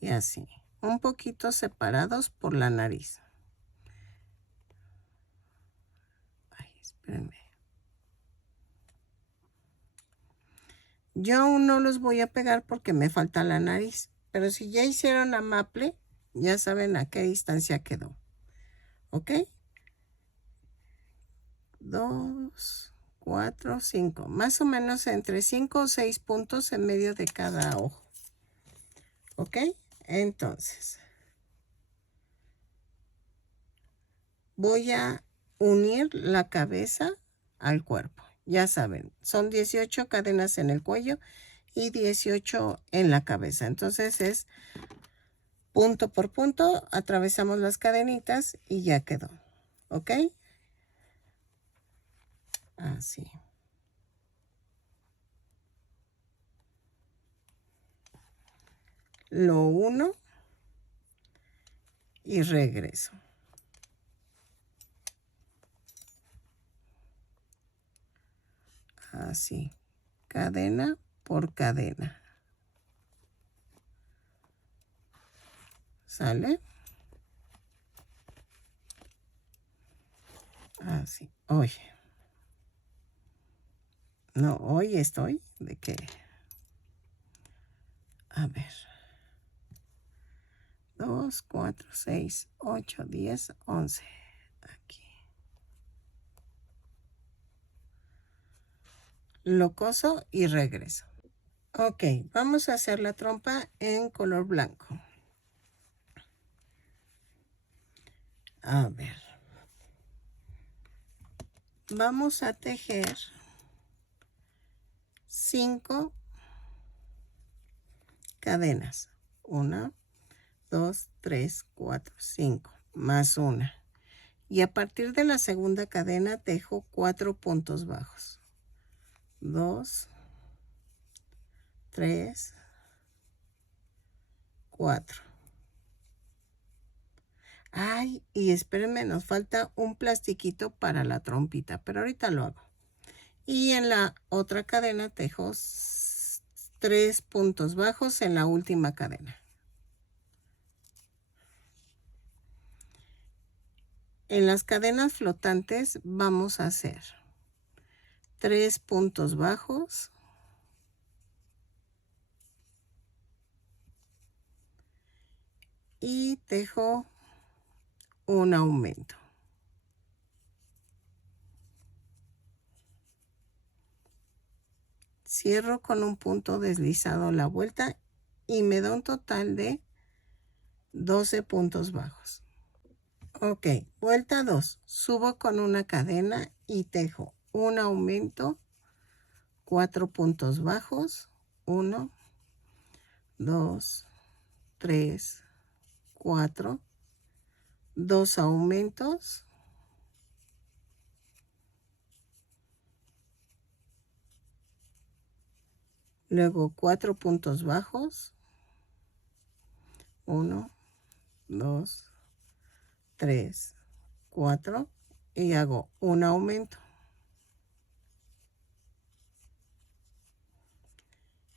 Y así. Un poquito separados por la nariz. Ay, espérenme. Yo aún no los voy a pegar porque me falta la nariz. Pero si ya hicieron a maple, ya saben a qué distancia quedó. ¿Ok? 2, 4, 5. Más o menos entre 5 o 6 puntos en medio de cada ojo. ¿Ok? Entonces, voy a unir la cabeza al cuerpo. Ya saben, son 18 cadenas en el cuello y 18 en la cabeza. Entonces es punto por punto, atravesamos las cadenitas y ya quedó. ¿Ok? Así. Lo uno y regreso. Así. Cadena por cadena. ¿Sale? Así. Oye. No, hoy estoy. ¿De qué? A ver. 2, 4, 6, 8, 10, 11. Aquí. Lo coso y regreso. Ok, vamos a hacer la trompa en color blanco. A ver. Vamos a tejer 5 cadenas. 1, 2, 3, 4, 5. Más una. Y a partir de la segunda cadena tejo 4 puntos bajos. 2, 3, 4. Ay, y espérenme, nos falta un plastiquito para la trompita, pero ahorita lo hago. Y en la otra cadena tejo 3 puntos bajos en la última cadena. En las cadenas flotantes vamos a hacer 3 puntos bajos y tejo un aumento. Cierro con un punto deslizado la vuelta y me da un total de 12 puntos bajos. Ok, vuelta 2. Subo con una cadena y tejo un aumento, 4 puntos bajos, 1, 2, 3, 4, 2 aumentos, luego 4 puntos bajos, 1, 2, 3, 4 y hago un aumento.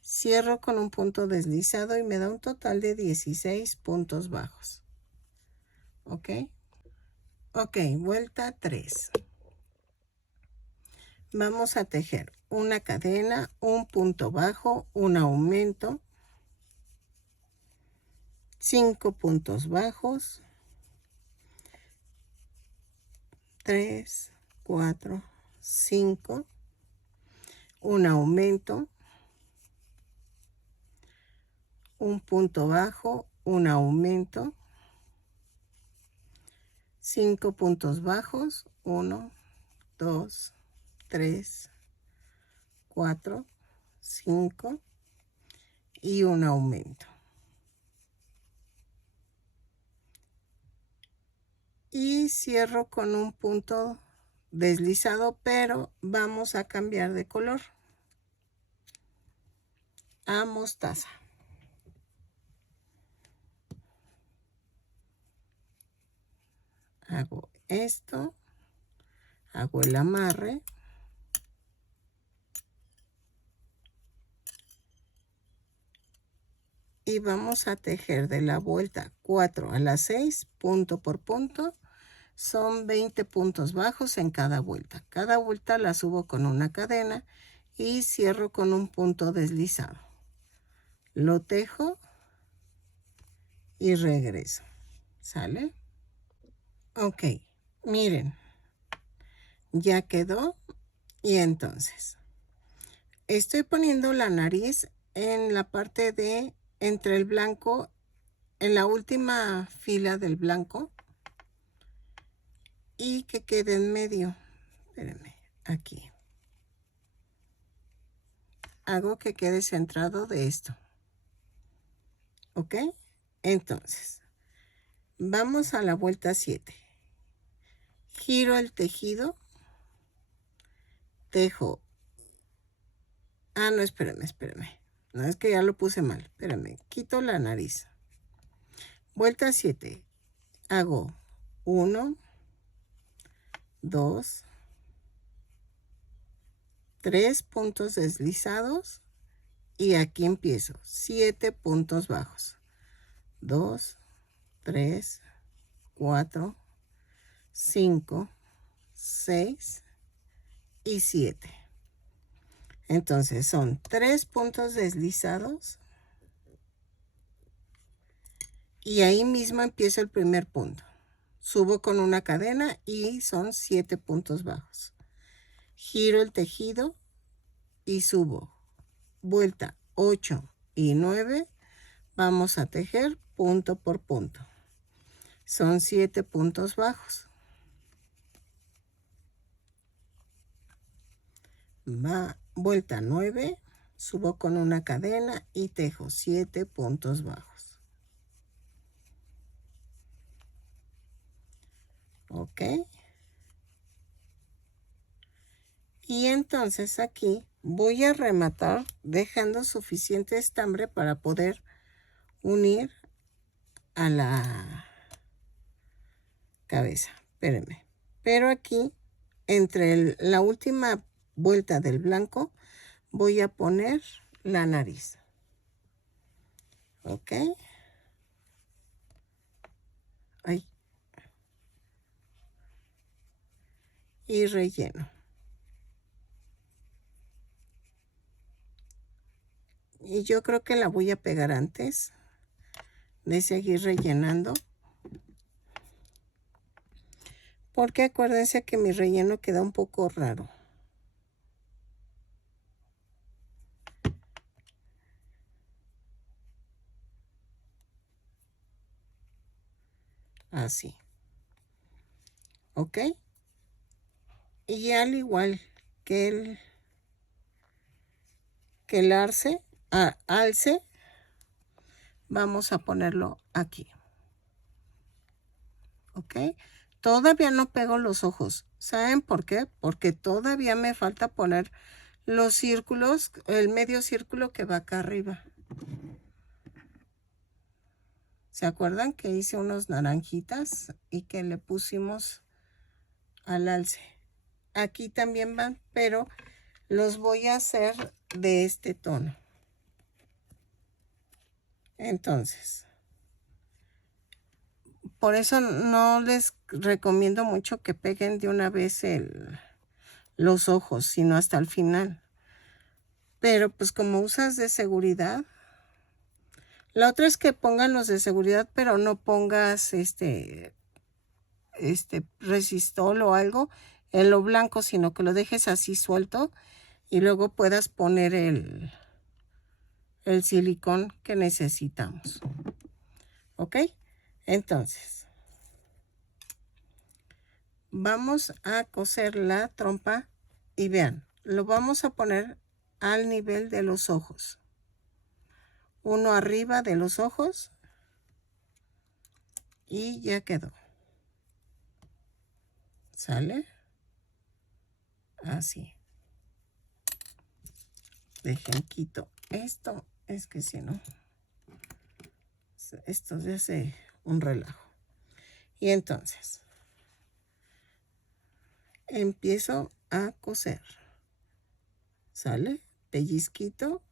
Cierro con un punto deslizado y me da un total de 16 puntos bajos. ¿Ok? Ok, vuelta 3. Vamos a tejer una cadena, un punto bajo, un aumento, 5 puntos bajos, 3, 4, 5, un aumento, un punto bajo, un aumento, 5 puntos bajos, 1, 2, 3, 4, 5 y un aumento. Y cierro con un punto deslizado, pero vamos a cambiar de color a mostaza. Hago esto, hago el amarre y vamos a tejer de la vuelta 4 a la 6, punto por punto. Son 20 puntos bajos en cada vuelta. Cada vuelta la subo con una cadena y cierro con un punto deslizado. Lo tejo y regreso. ¿Sale? Ok, miren, ya quedó. Y entonces, estoy poniendo la nariz en la parte de entre el blanco, en la última fila del blanco, y que quede en medio. Espérenme, aquí. Hago que quede centrado de esto. ¿Ok? Entonces, vamos a la vuelta 7. Giro el tejido. Tejo. Ah, no, espérenme. No, es que ya lo puse mal. Espérenme. Quito la nariz. Vuelta 7. Hago 1, 2, 3 puntos deslizados y aquí empiezo 7 puntos bajos. 2, 3, 4, 5, 6 y 7. Entonces son 3 puntos deslizados y ahí mismo empiezo el primer punto. Subo con una cadena y son 7 puntos bajos. Giro el tejido y subo. Vuelta 8 y 9. Vamos a tejer punto por punto. Son 7 puntos bajos. Va vuelta 9, subo con una cadena y tejo 7 puntos bajos. Ok. Y entonces aquí voy a rematar dejando suficiente estambre para poder unir a la cabeza. Espérenme. Pero aquí, entre la última vuelta del blanco, voy a poner la nariz. Ok. Ahí. Y relleno. Y yo creo que la voy a pegar antes de seguir rellenando. Porque acuérdense que mi relleno queda un poco raro. Así. ¿Ok? Y al igual que el alce, vamos a ponerlo aquí. ¿Ok? Todavía no pego los ojos. ¿Saben por qué? Porque todavía me falta poner los círculos, el medio círculo que va acá arriba. ¿Se acuerdan que hice unos naranjitas y que le pusimos al alce? Aquí también van, pero los voy a hacer de este tono. Entonces, por eso no les recomiendo mucho que peguen de una vez los ojos, sino hasta el final. Pero pues como usas de seguridad, la otra es que pongan los de seguridad, pero no pongas resistol o algo en lo blanco, sino que lo dejes así suelto y luego puedas poner el silicón que necesitamos. ¿Ok? Entonces, vamos a coser la trompa y vean, lo vamos a poner al nivel de los ojos. Uno arriba de los ojos y ya quedó. ¿Sale? Así. Dejen quito esto, es que si no, esto ya hace un relajo. Y entonces, empiezo a coser. ¿Sale? Pellizquito.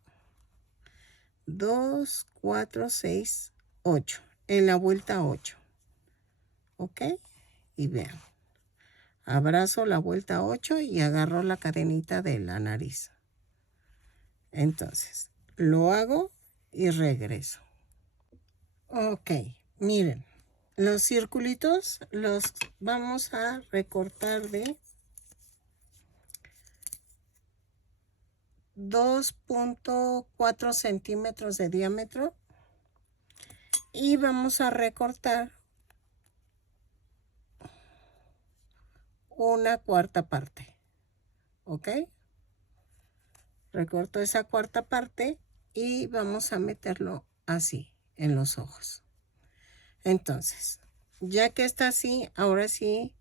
2, 4, 6, 8. En la vuelta 8. ¿Ok? Y vean. Abrazo la vuelta 8 y agarro la cadenita de la nariz. Entonces, lo hago y regreso. Ok, miren. Los circulitos los vamos a recortar de 2.4 centímetros de diámetro y vamos a recortar una cuarta parte. ¿Ok? Recorto esa cuarta parte y vamos a meterlo así en los ojos. Entonces, ya que está así, ahora sí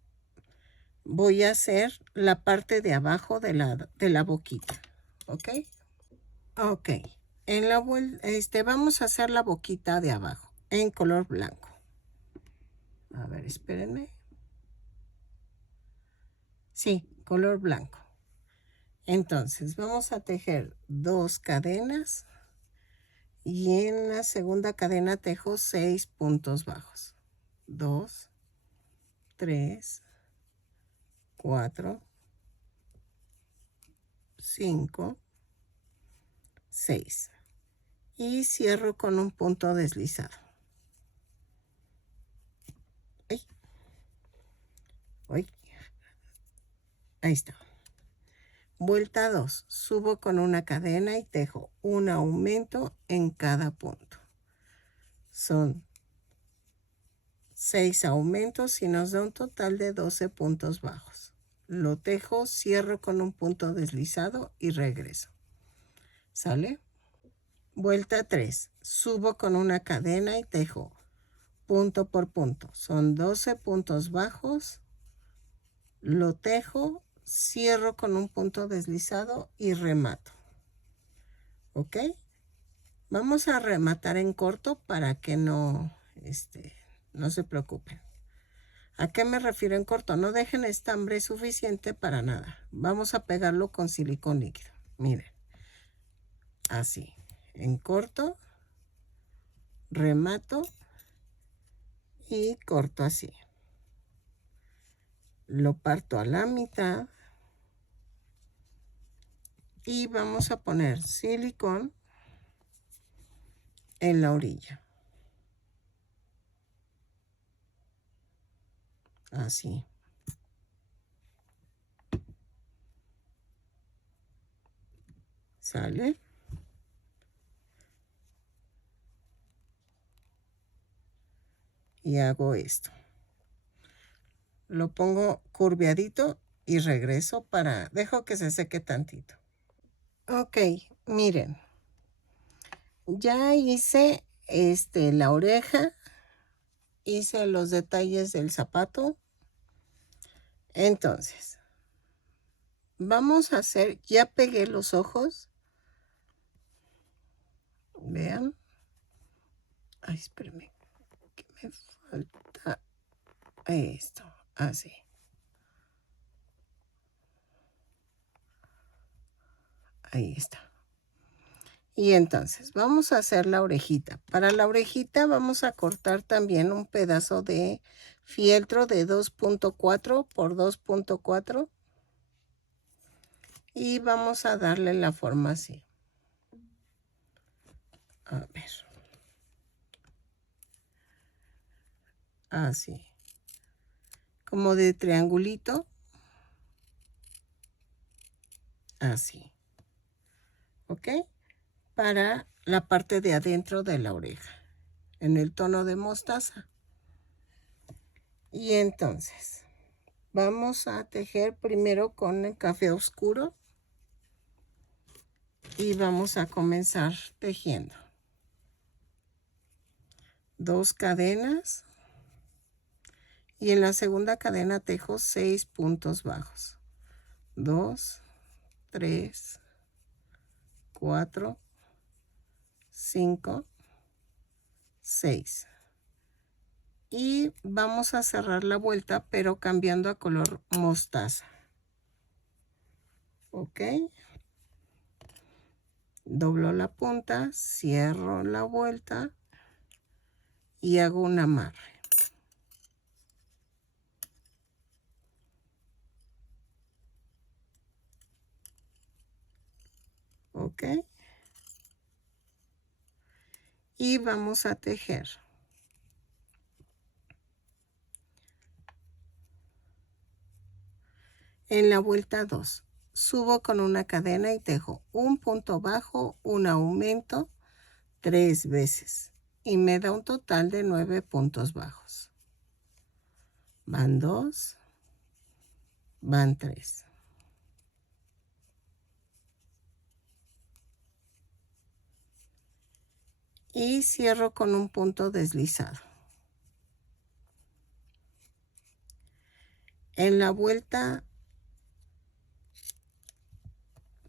voy a hacer la parte de abajo de la boquita. ¿Ok? Ok. En la vamos a hacer la boquita de abajo en color blanco. A ver, espérenme. Sí, color blanco. Entonces, vamos a tejer 2 cadenas y en la segunda cadena tejo 6 puntos bajos. 2, 3, 4, 5, 6. Y cierro con un punto deslizado. ¡Ay! ¡Ay! Ahí está. Vuelta 2. Subo con una cadena y tejo un aumento en cada punto. Son 6 aumentos y nos da un total de 12 puntos bajos. Lo tejo, cierro con un punto deslizado y regreso. ¿Sale? Vuelta 3. Subo con una cadena y tejo punto por punto. Son 12 puntos bajos. Lo tejo, cierro con un punto deslizado y remato. ¿Ok? Vamos a rematar en corto para que no se preocupen. ¿A qué me refiero en corto? No dejen estambre suficiente para nada. Vamos a pegarlo con silicón líquido. Miren. Así. En corto. Remato. Y corto así. Lo parto a la mitad. Y vamos a poner silicón en la orilla. Así. ¿Sale? Y hago esto. Lo pongo curveadito y regreso dejo que se seque tantito. Ok, miren. Ya hice la oreja. Hice los detalles del zapato. Entonces, vamos a hacer, ya pegué los ojos. Vean. Ay, espérenme. Que me falta esto. Así. Ahí está. Y entonces, vamos a hacer la orejita. Para la orejita vamos a cortar también un pedazo de fieltro de 2.4 por 2.4. Y vamos a darle la forma así. A ver. Así. Como de triangulito. Así. ¿Ok? Para la parte de adentro de la oreja. En el tono de mostaza. Y entonces, vamos a tejer primero con el café oscuro. Y vamos a comenzar tejiendo. 2 cadenas. Y en la segunda cadena tejo 6 puntos bajos. 2, 3, 4, 5, 6. Y vamos a cerrar la vuelta, pero cambiando a color mostaza. ¿Ok? Doblo la punta, cierro la vuelta y hago un amarre. ¿Ok? Y vamos a tejer. En la vuelta 2, subo con una cadena y tejo un punto bajo, un aumento 3 veces. Y me da un total de 9 puntos bajos. Van 2, van 3. Y cierro con un punto deslizado. En la vuelta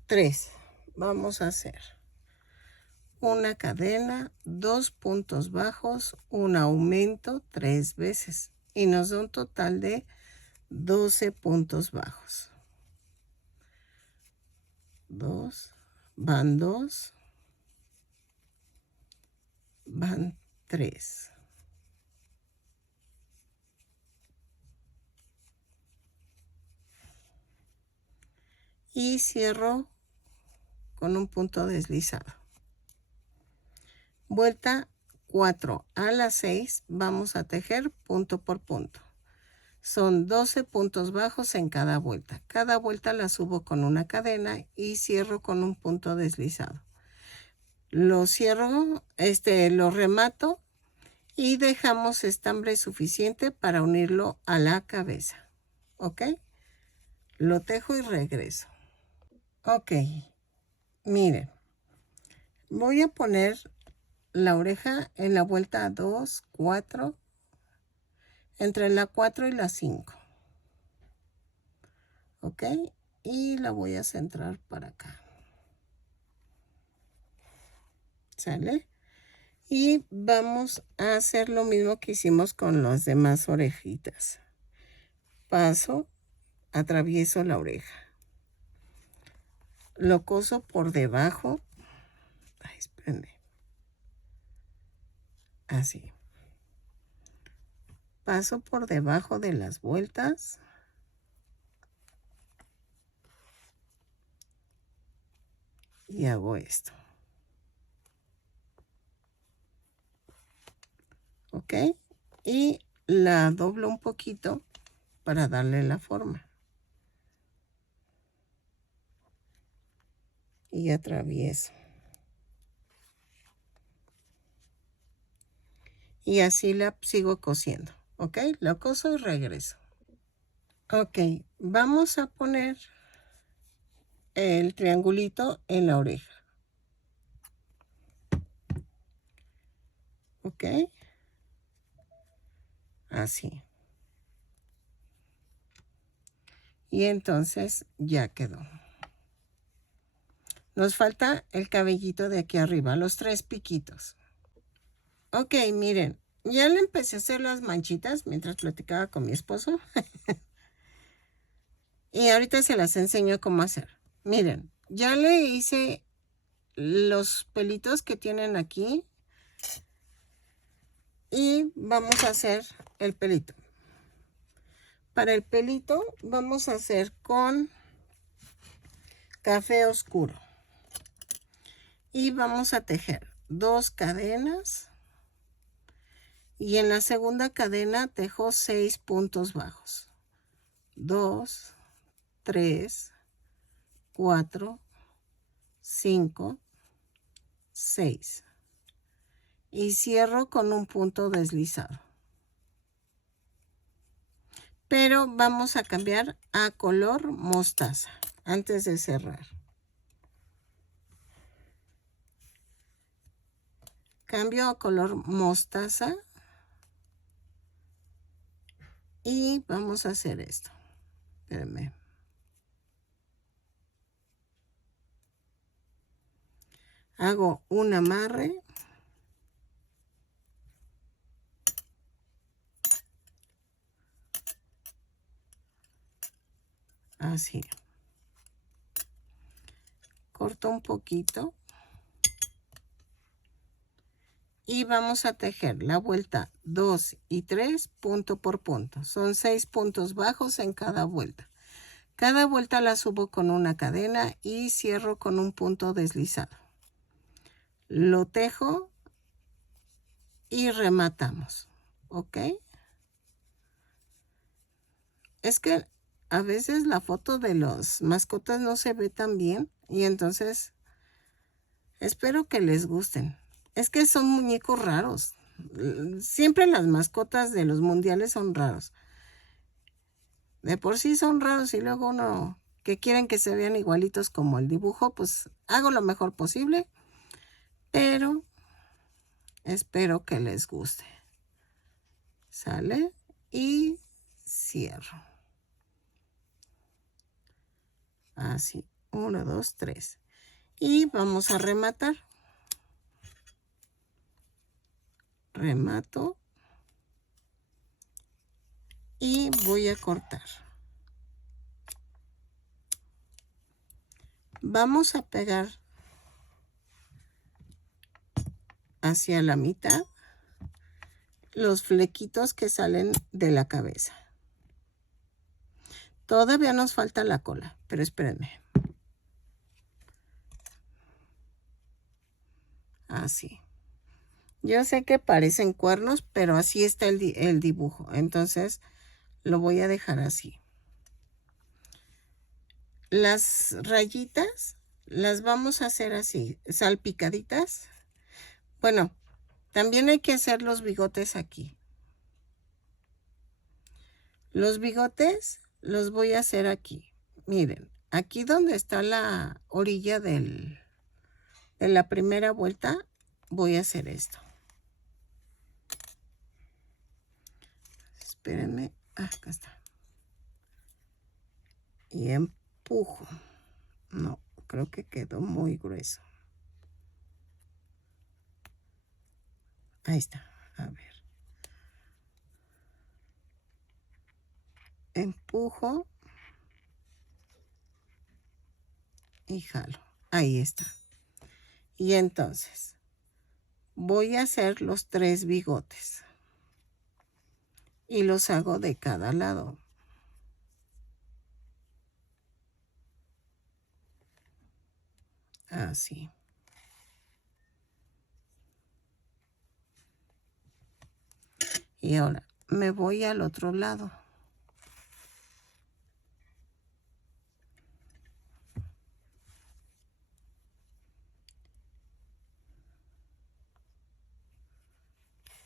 3 vamos a hacer una cadena, 2 puntos bajos, un aumento 3 veces y nos da un total de 12 puntos bajos. 2, van 2, van 3. Y cierro con un punto deslizado. Vuelta 4 a las 6 vamos a tejer punto por punto. Son 12 puntos bajos en cada vuelta. Cada vuelta la subo con una cadena y cierro con un punto deslizado. Lo cierro, lo remato y dejamos estambre suficiente para unirlo a la cabeza. ¿Ok? Lo tejo y regreso. Ok, miren, voy a poner la oreja en la vuelta 2, 4, entre la 4 y la 5. ¿Ok? Y la voy a centrar para acá. ¿Sale? Y vamos a hacer lo mismo que hicimos con las demás orejitas. Paso, atravieso la oreja. Lo coso por debajo. Ay, espérenme. Así. Paso por debajo de las vueltas. Y hago esto. ¿Ok? Y la doblo un poquito para darle la forma. Y atravieso. Y así la sigo cosiendo. ¿Ok? Lo coso y regreso. Ok, vamos a poner el triangulito en la oreja. ¿Ok? Así. Y entonces ya quedó. Nos falta el cabellito de aquí arriba, los 3 piquitos. Ok, miren, ya le empecé a hacer las manchitas mientras platicaba con mi esposo. Y ahorita se las enseño cómo hacer. Miren, ya le hice los pelitos que tienen aquí. Y vamos a hacer el pelito. Para el pelito vamos a hacer con café oscuro. Y vamos a tejer 2 cadenas. Y en la segunda cadena tejo 6 puntos bajos. 2, 3, 4, 5, 6. Y cierro con un punto deslizado. Pero vamos a cambiar a color mostaza antes de cerrar. Cambio a color mostaza. Y vamos a hacer esto. Espérenme. Hago un amarre. Así. Corto un poquito. Y vamos a tejer la vuelta 2 y 3 punto por punto. Son 6 puntos bajos en cada vuelta. Cada vuelta la subo con una cadena y cierro con un punto deslizado. Lo tejo y rematamos. ¿Ok? Es que a veces la foto de los mascotas no se ve tan bien y entonces espero que les gusten. Es que son muñecos raros. Siempre las mascotas de los mundiales son raros. De por sí son raros y luego uno que quieren que se vean igualitos como el dibujo, pues hago lo mejor posible, pero espero que les guste. ¿Sale? Y cierro. Así, 1, 2, 3. Y vamos a rematar. Remato. Y voy a cortar. Vamos a pegar hacia la mitad los flequitos que salen de la cabeza. Todavía nos falta la cola, pero espérenme. Así. Yo sé que parecen cuernos, pero así está el dibujo. Entonces lo voy a dejar así. Las rayitas las vamos a hacer así, salpicaditas. Bueno, También hay que hacer los bigotes aquí. Los bigotes los voy a hacer aquí. Miren, aquí donde está la orilla de la primera vuelta, voy a hacer esto. Espérenme. Acá está. Y empujo. No, creo que quedó muy grueso. Ahí está. A ver. Empujo. Y jalo. Ahí está. Y entonces voy a hacer los 3 bigotes. Y los hago de cada lado. Así. Y ahora me voy al otro lado.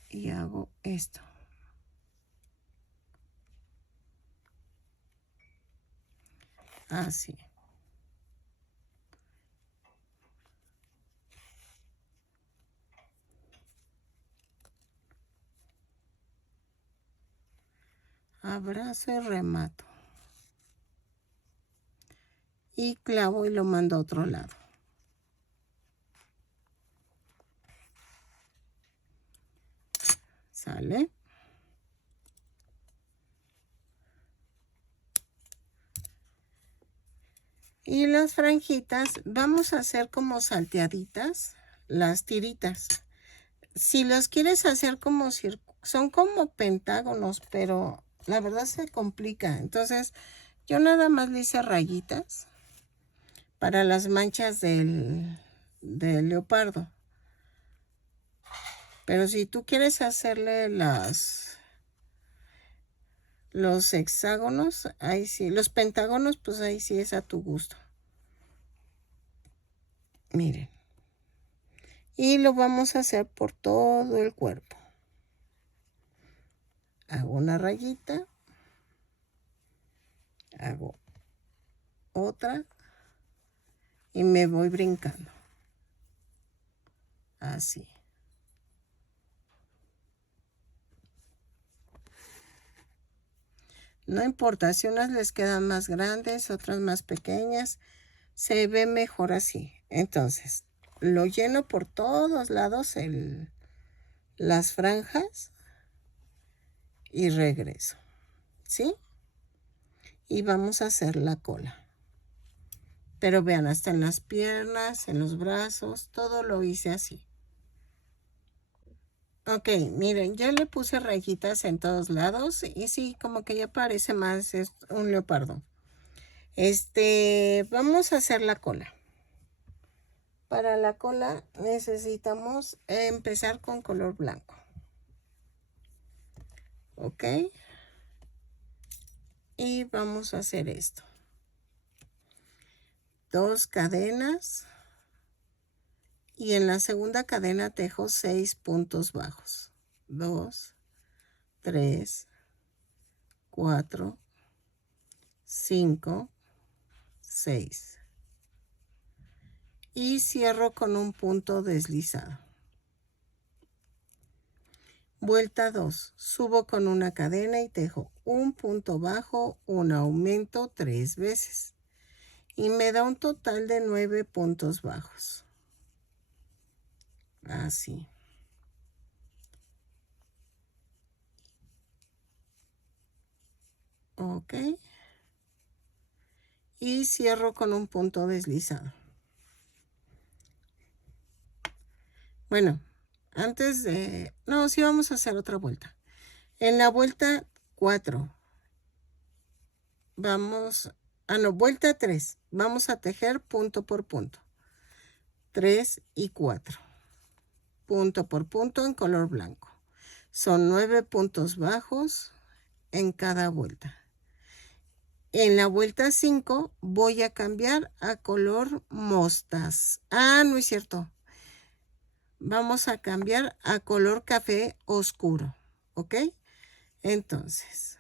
Y hago esto. Así. Abrazo y remato. Y clavo y lo mando a otro lado. ¿Sale? Y las franjitas vamos a hacer como salteaditas las tiritas. Si los quieres hacer como son como pentágonos, pero la verdad se complica. Entonces yo nada más le hice rayitas para las manchas del leopardo. Pero si tú quieres hacerle los hexágonos, ahí sí. Los pentágonos, pues ahí sí es a tu gusto. Miren. Y lo vamos a hacer por todo el cuerpo. Hago una rayita. Hago otra. Y me voy brincando. Así. No importa si unas les quedan más grandes, otras más pequeñas. Se ve mejor así. Entonces, lo lleno por todos lados las franjas. Y regreso. ¿Sí? Y vamos a hacer la cola. Pero vean, hasta en las piernas, en los brazos, todo lo hice así. Ok, miren, ya le puse rayitas en todos lados y sí, como que ya parece más un leopardo. Vamos a hacer la cola. Para la cola necesitamos empezar con color blanco. Ok. Y vamos a hacer esto. 2 cadenas. Y en la segunda cadena tejo 6 puntos bajos. 2, 3, 4, 5, 6. Y cierro con un punto deslizado. Vuelta 2. Subo con una cadena y tejo un punto bajo, un aumento 3 veces. Y me da un total de 9 puntos bajos. Así. Ok. Y cierro con un punto deslizado. Bueno, antes de... No, sí vamos a hacer otra vuelta. En la vuelta 4 vamos... no, vuelta 3. Vamos a tejer punto por punto. 3 y 4. Punto por punto en color blanco. Son 9 puntos bajos en cada vuelta. En la vuelta 5 voy a cambiar a color mostaza. No es cierto. vamos a cambiar a color café oscuro, ¿ok? Entonces,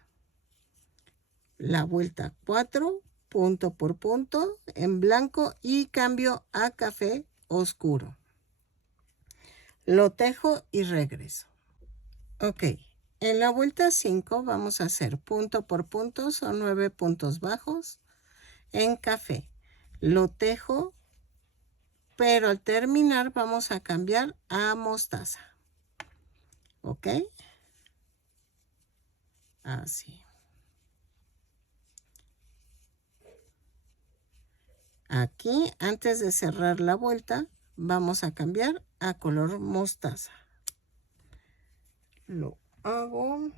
la vuelta 4, punto por punto en blanco y cambio a café oscuro. Lo tejo y regreso. Ok, en la vuelta 5 vamos a hacer punto por punto, son 9 puntos bajos en café. Lo tejo, pero al terminar vamos a cambiar a mostaza. ¿Ok? Así. Aquí, antes de cerrar la vuelta, vamos a cambiar a color mostaza. Lo hago.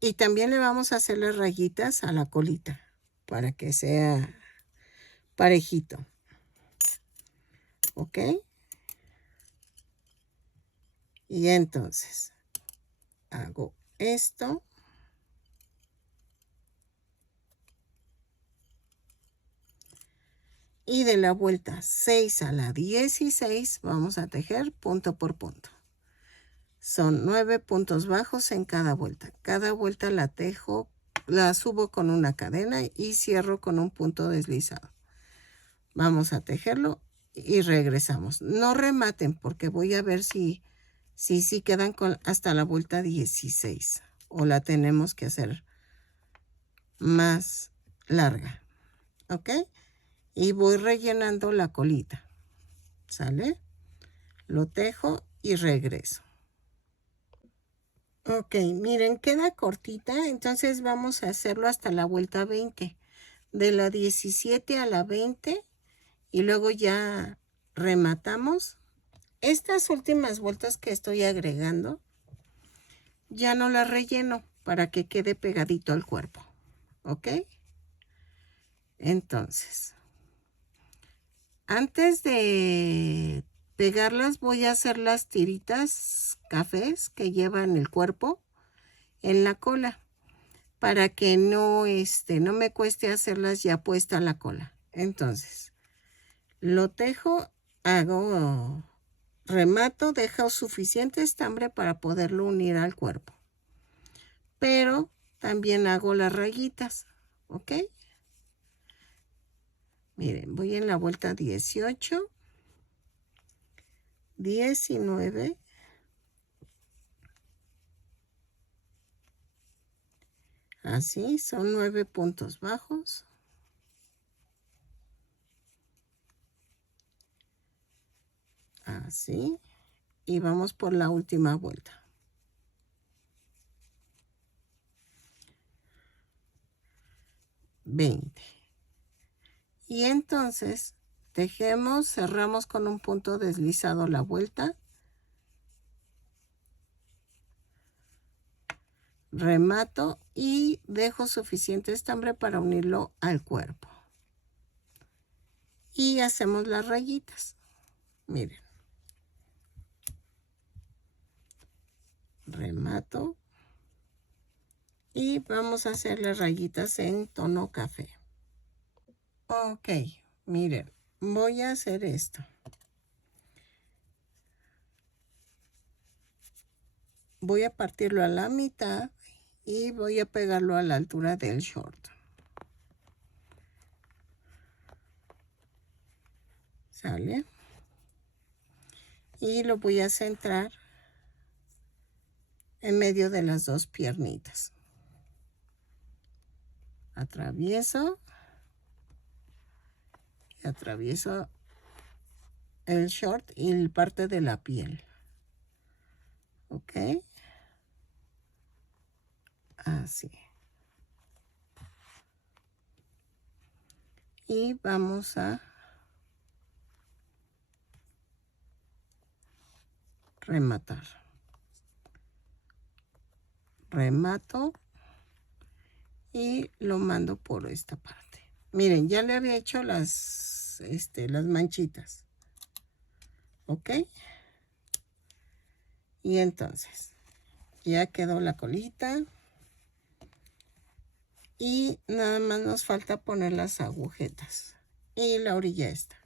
Y también le vamos a hacer las rayitas a la colita para que sea parejito. ¿Ok? Y entonces hago esto. Y de la vuelta 6 a la 16 vamos a tejer punto por punto. Son 9 puntos bajos en cada vuelta. Cada vuelta la tejo, la subo con una cadena y cierro con un punto deslizado. Vamos a tejerlo y regresamos. No rematen porque voy a ver si quedan hasta la vuelta 16 o la tenemos que hacer más larga. ¿Ok? Y voy rellenando la colita. ¿Sale? Lo tejo y regreso. Ok, miren, queda cortita, entonces vamos a hacerlo hasta la vuelta 20. De la 17 a la 20 y luego ya rematamos. Estas últimas vueltas que estoy agregando, ya no las relleno para que quede pegadito al cuerpo. ¿Ok? Entonces, antes de pegarlas voy a hacer las tiritas cafés que llevan el cuerpo en la cola para que no me cueste hacerlas ya puesta la cola. Entonces, lo tejo, hago remato, dejo suficiente estambre para poderlo unir al cuerpo. Pero también hago las rayitas, ¿ok? Miren, voy en la vuelta 18, 19, así, son 9 puntos bajos. Así, y vamos por la última vuelta. Y entonces tejemos, cerramos con un punto deslizado la vuelta, remato y dejo suficiente estambre para unirlo al cuerpo. Y hacemos las rayitas. Miren. Remato. Y vamos a hacer las rayitas en tono café. Ok, miren, voy a hacer esto. Voy a partirlo a la mitad y voy a pegarlo a la altura del short. ¿Sale? Y lo voy a centrar en medio de las dos piernitas. Atravieso el short y parte de la piel. ¿Ok? Así. Y vamos a rematar. Remato y lo mando por esta parte. Miren, ya le había hecho las manchitas. ¿Ok? Y entonces, ya quedó la colita. Y nada más nos falta poner las agujetas. Y la orilla esta.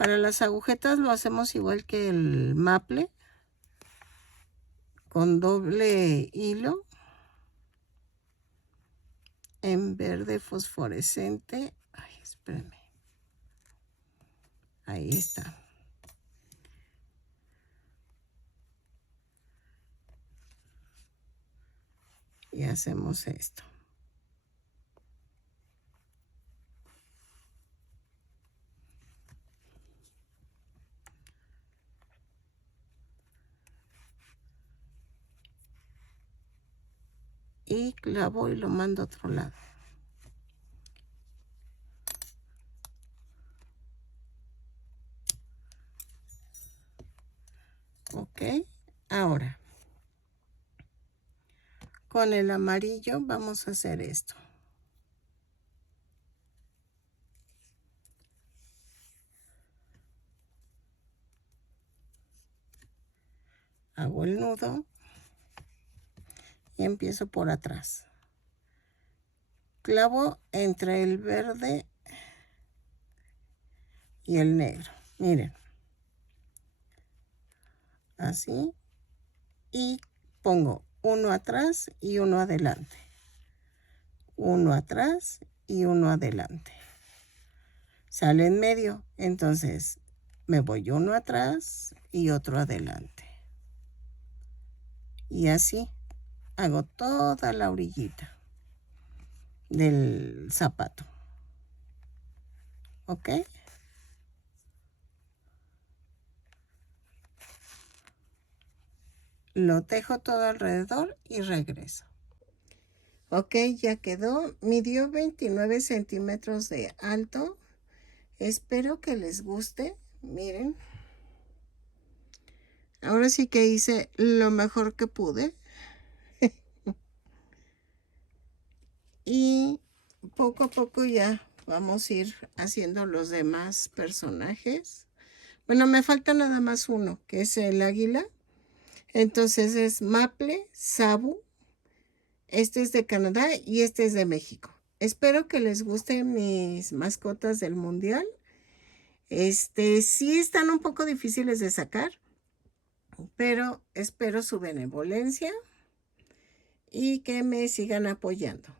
Para las agujetas lo hacemos igual que el maple, con doble hilo en verde fosforescente. Ay, espérenme. Ahí está. Y hacemos esto. Y clavo y lo mando a otro lado. Ok, ahora con el amarillo vamos a hacer esto. Hago el nudo y empiezo por atrás. Clavo entre el verde y el negro. Miren. Así. Y pongo uno atrás y uno adelante. Uno atrás y uno adelante. Sale en medio. Entonces me voy uno atrás y otro adelante. Y así hago toda la orillita del zapato. ¿Ok? Lo tejo todo alrededor y regreso. Ok, ya quedó. Midió 29 centímetros de alto. Espero que les guste. Miren. Ahora sí que hice lo mejor que pude. Y poco a poco ya vamos a ir haciendo los demás personajes. Bueno, me falta nada más uno, que es el águila. Entonces es Maple, Sabu. Este es de Canadá y este es de México. Espero que les gusten mis mascotas del mundial. Sí están un poco difíciles de sacar, pero espero su benevolencia y que me sigan apoyando.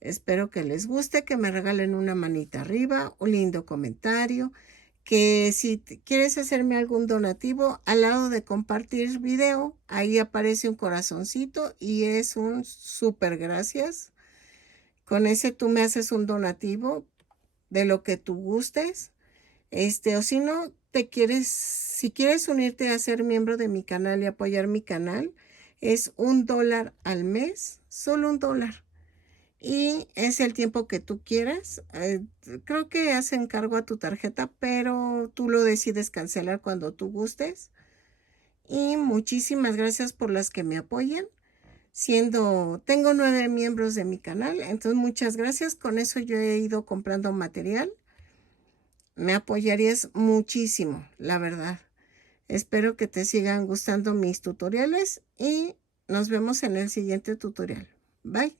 Espero que les guste, que me regalen una manita arriba, un lindo comentario, que si quieres hacerme algún donativo, al lado de compartir video, ahí aparece un corazoncito y es un súper gracias. Con ese tú me haces un donativo de lo que tú gustes. O si no, si quieres unirte a ser miembro de mi canal y apoyar mi canal, es $1 al mes, solo $1. Y es el tiempo que tú quieras. Creo que hacen cargo a tu tarjeta, pero tú lo decides cancelar cuando tú gustes. Y muchísimas gracias por las que me apoyan. Tengo 9 miembros de mi canal, entonces muchas gracias. Con eso yo he ido comprando material. Me apoyarías muchísimo, la verdad. Espero que te sigan gustando mis tutoriales y nos vemos en el siguiente tutorial. Bye.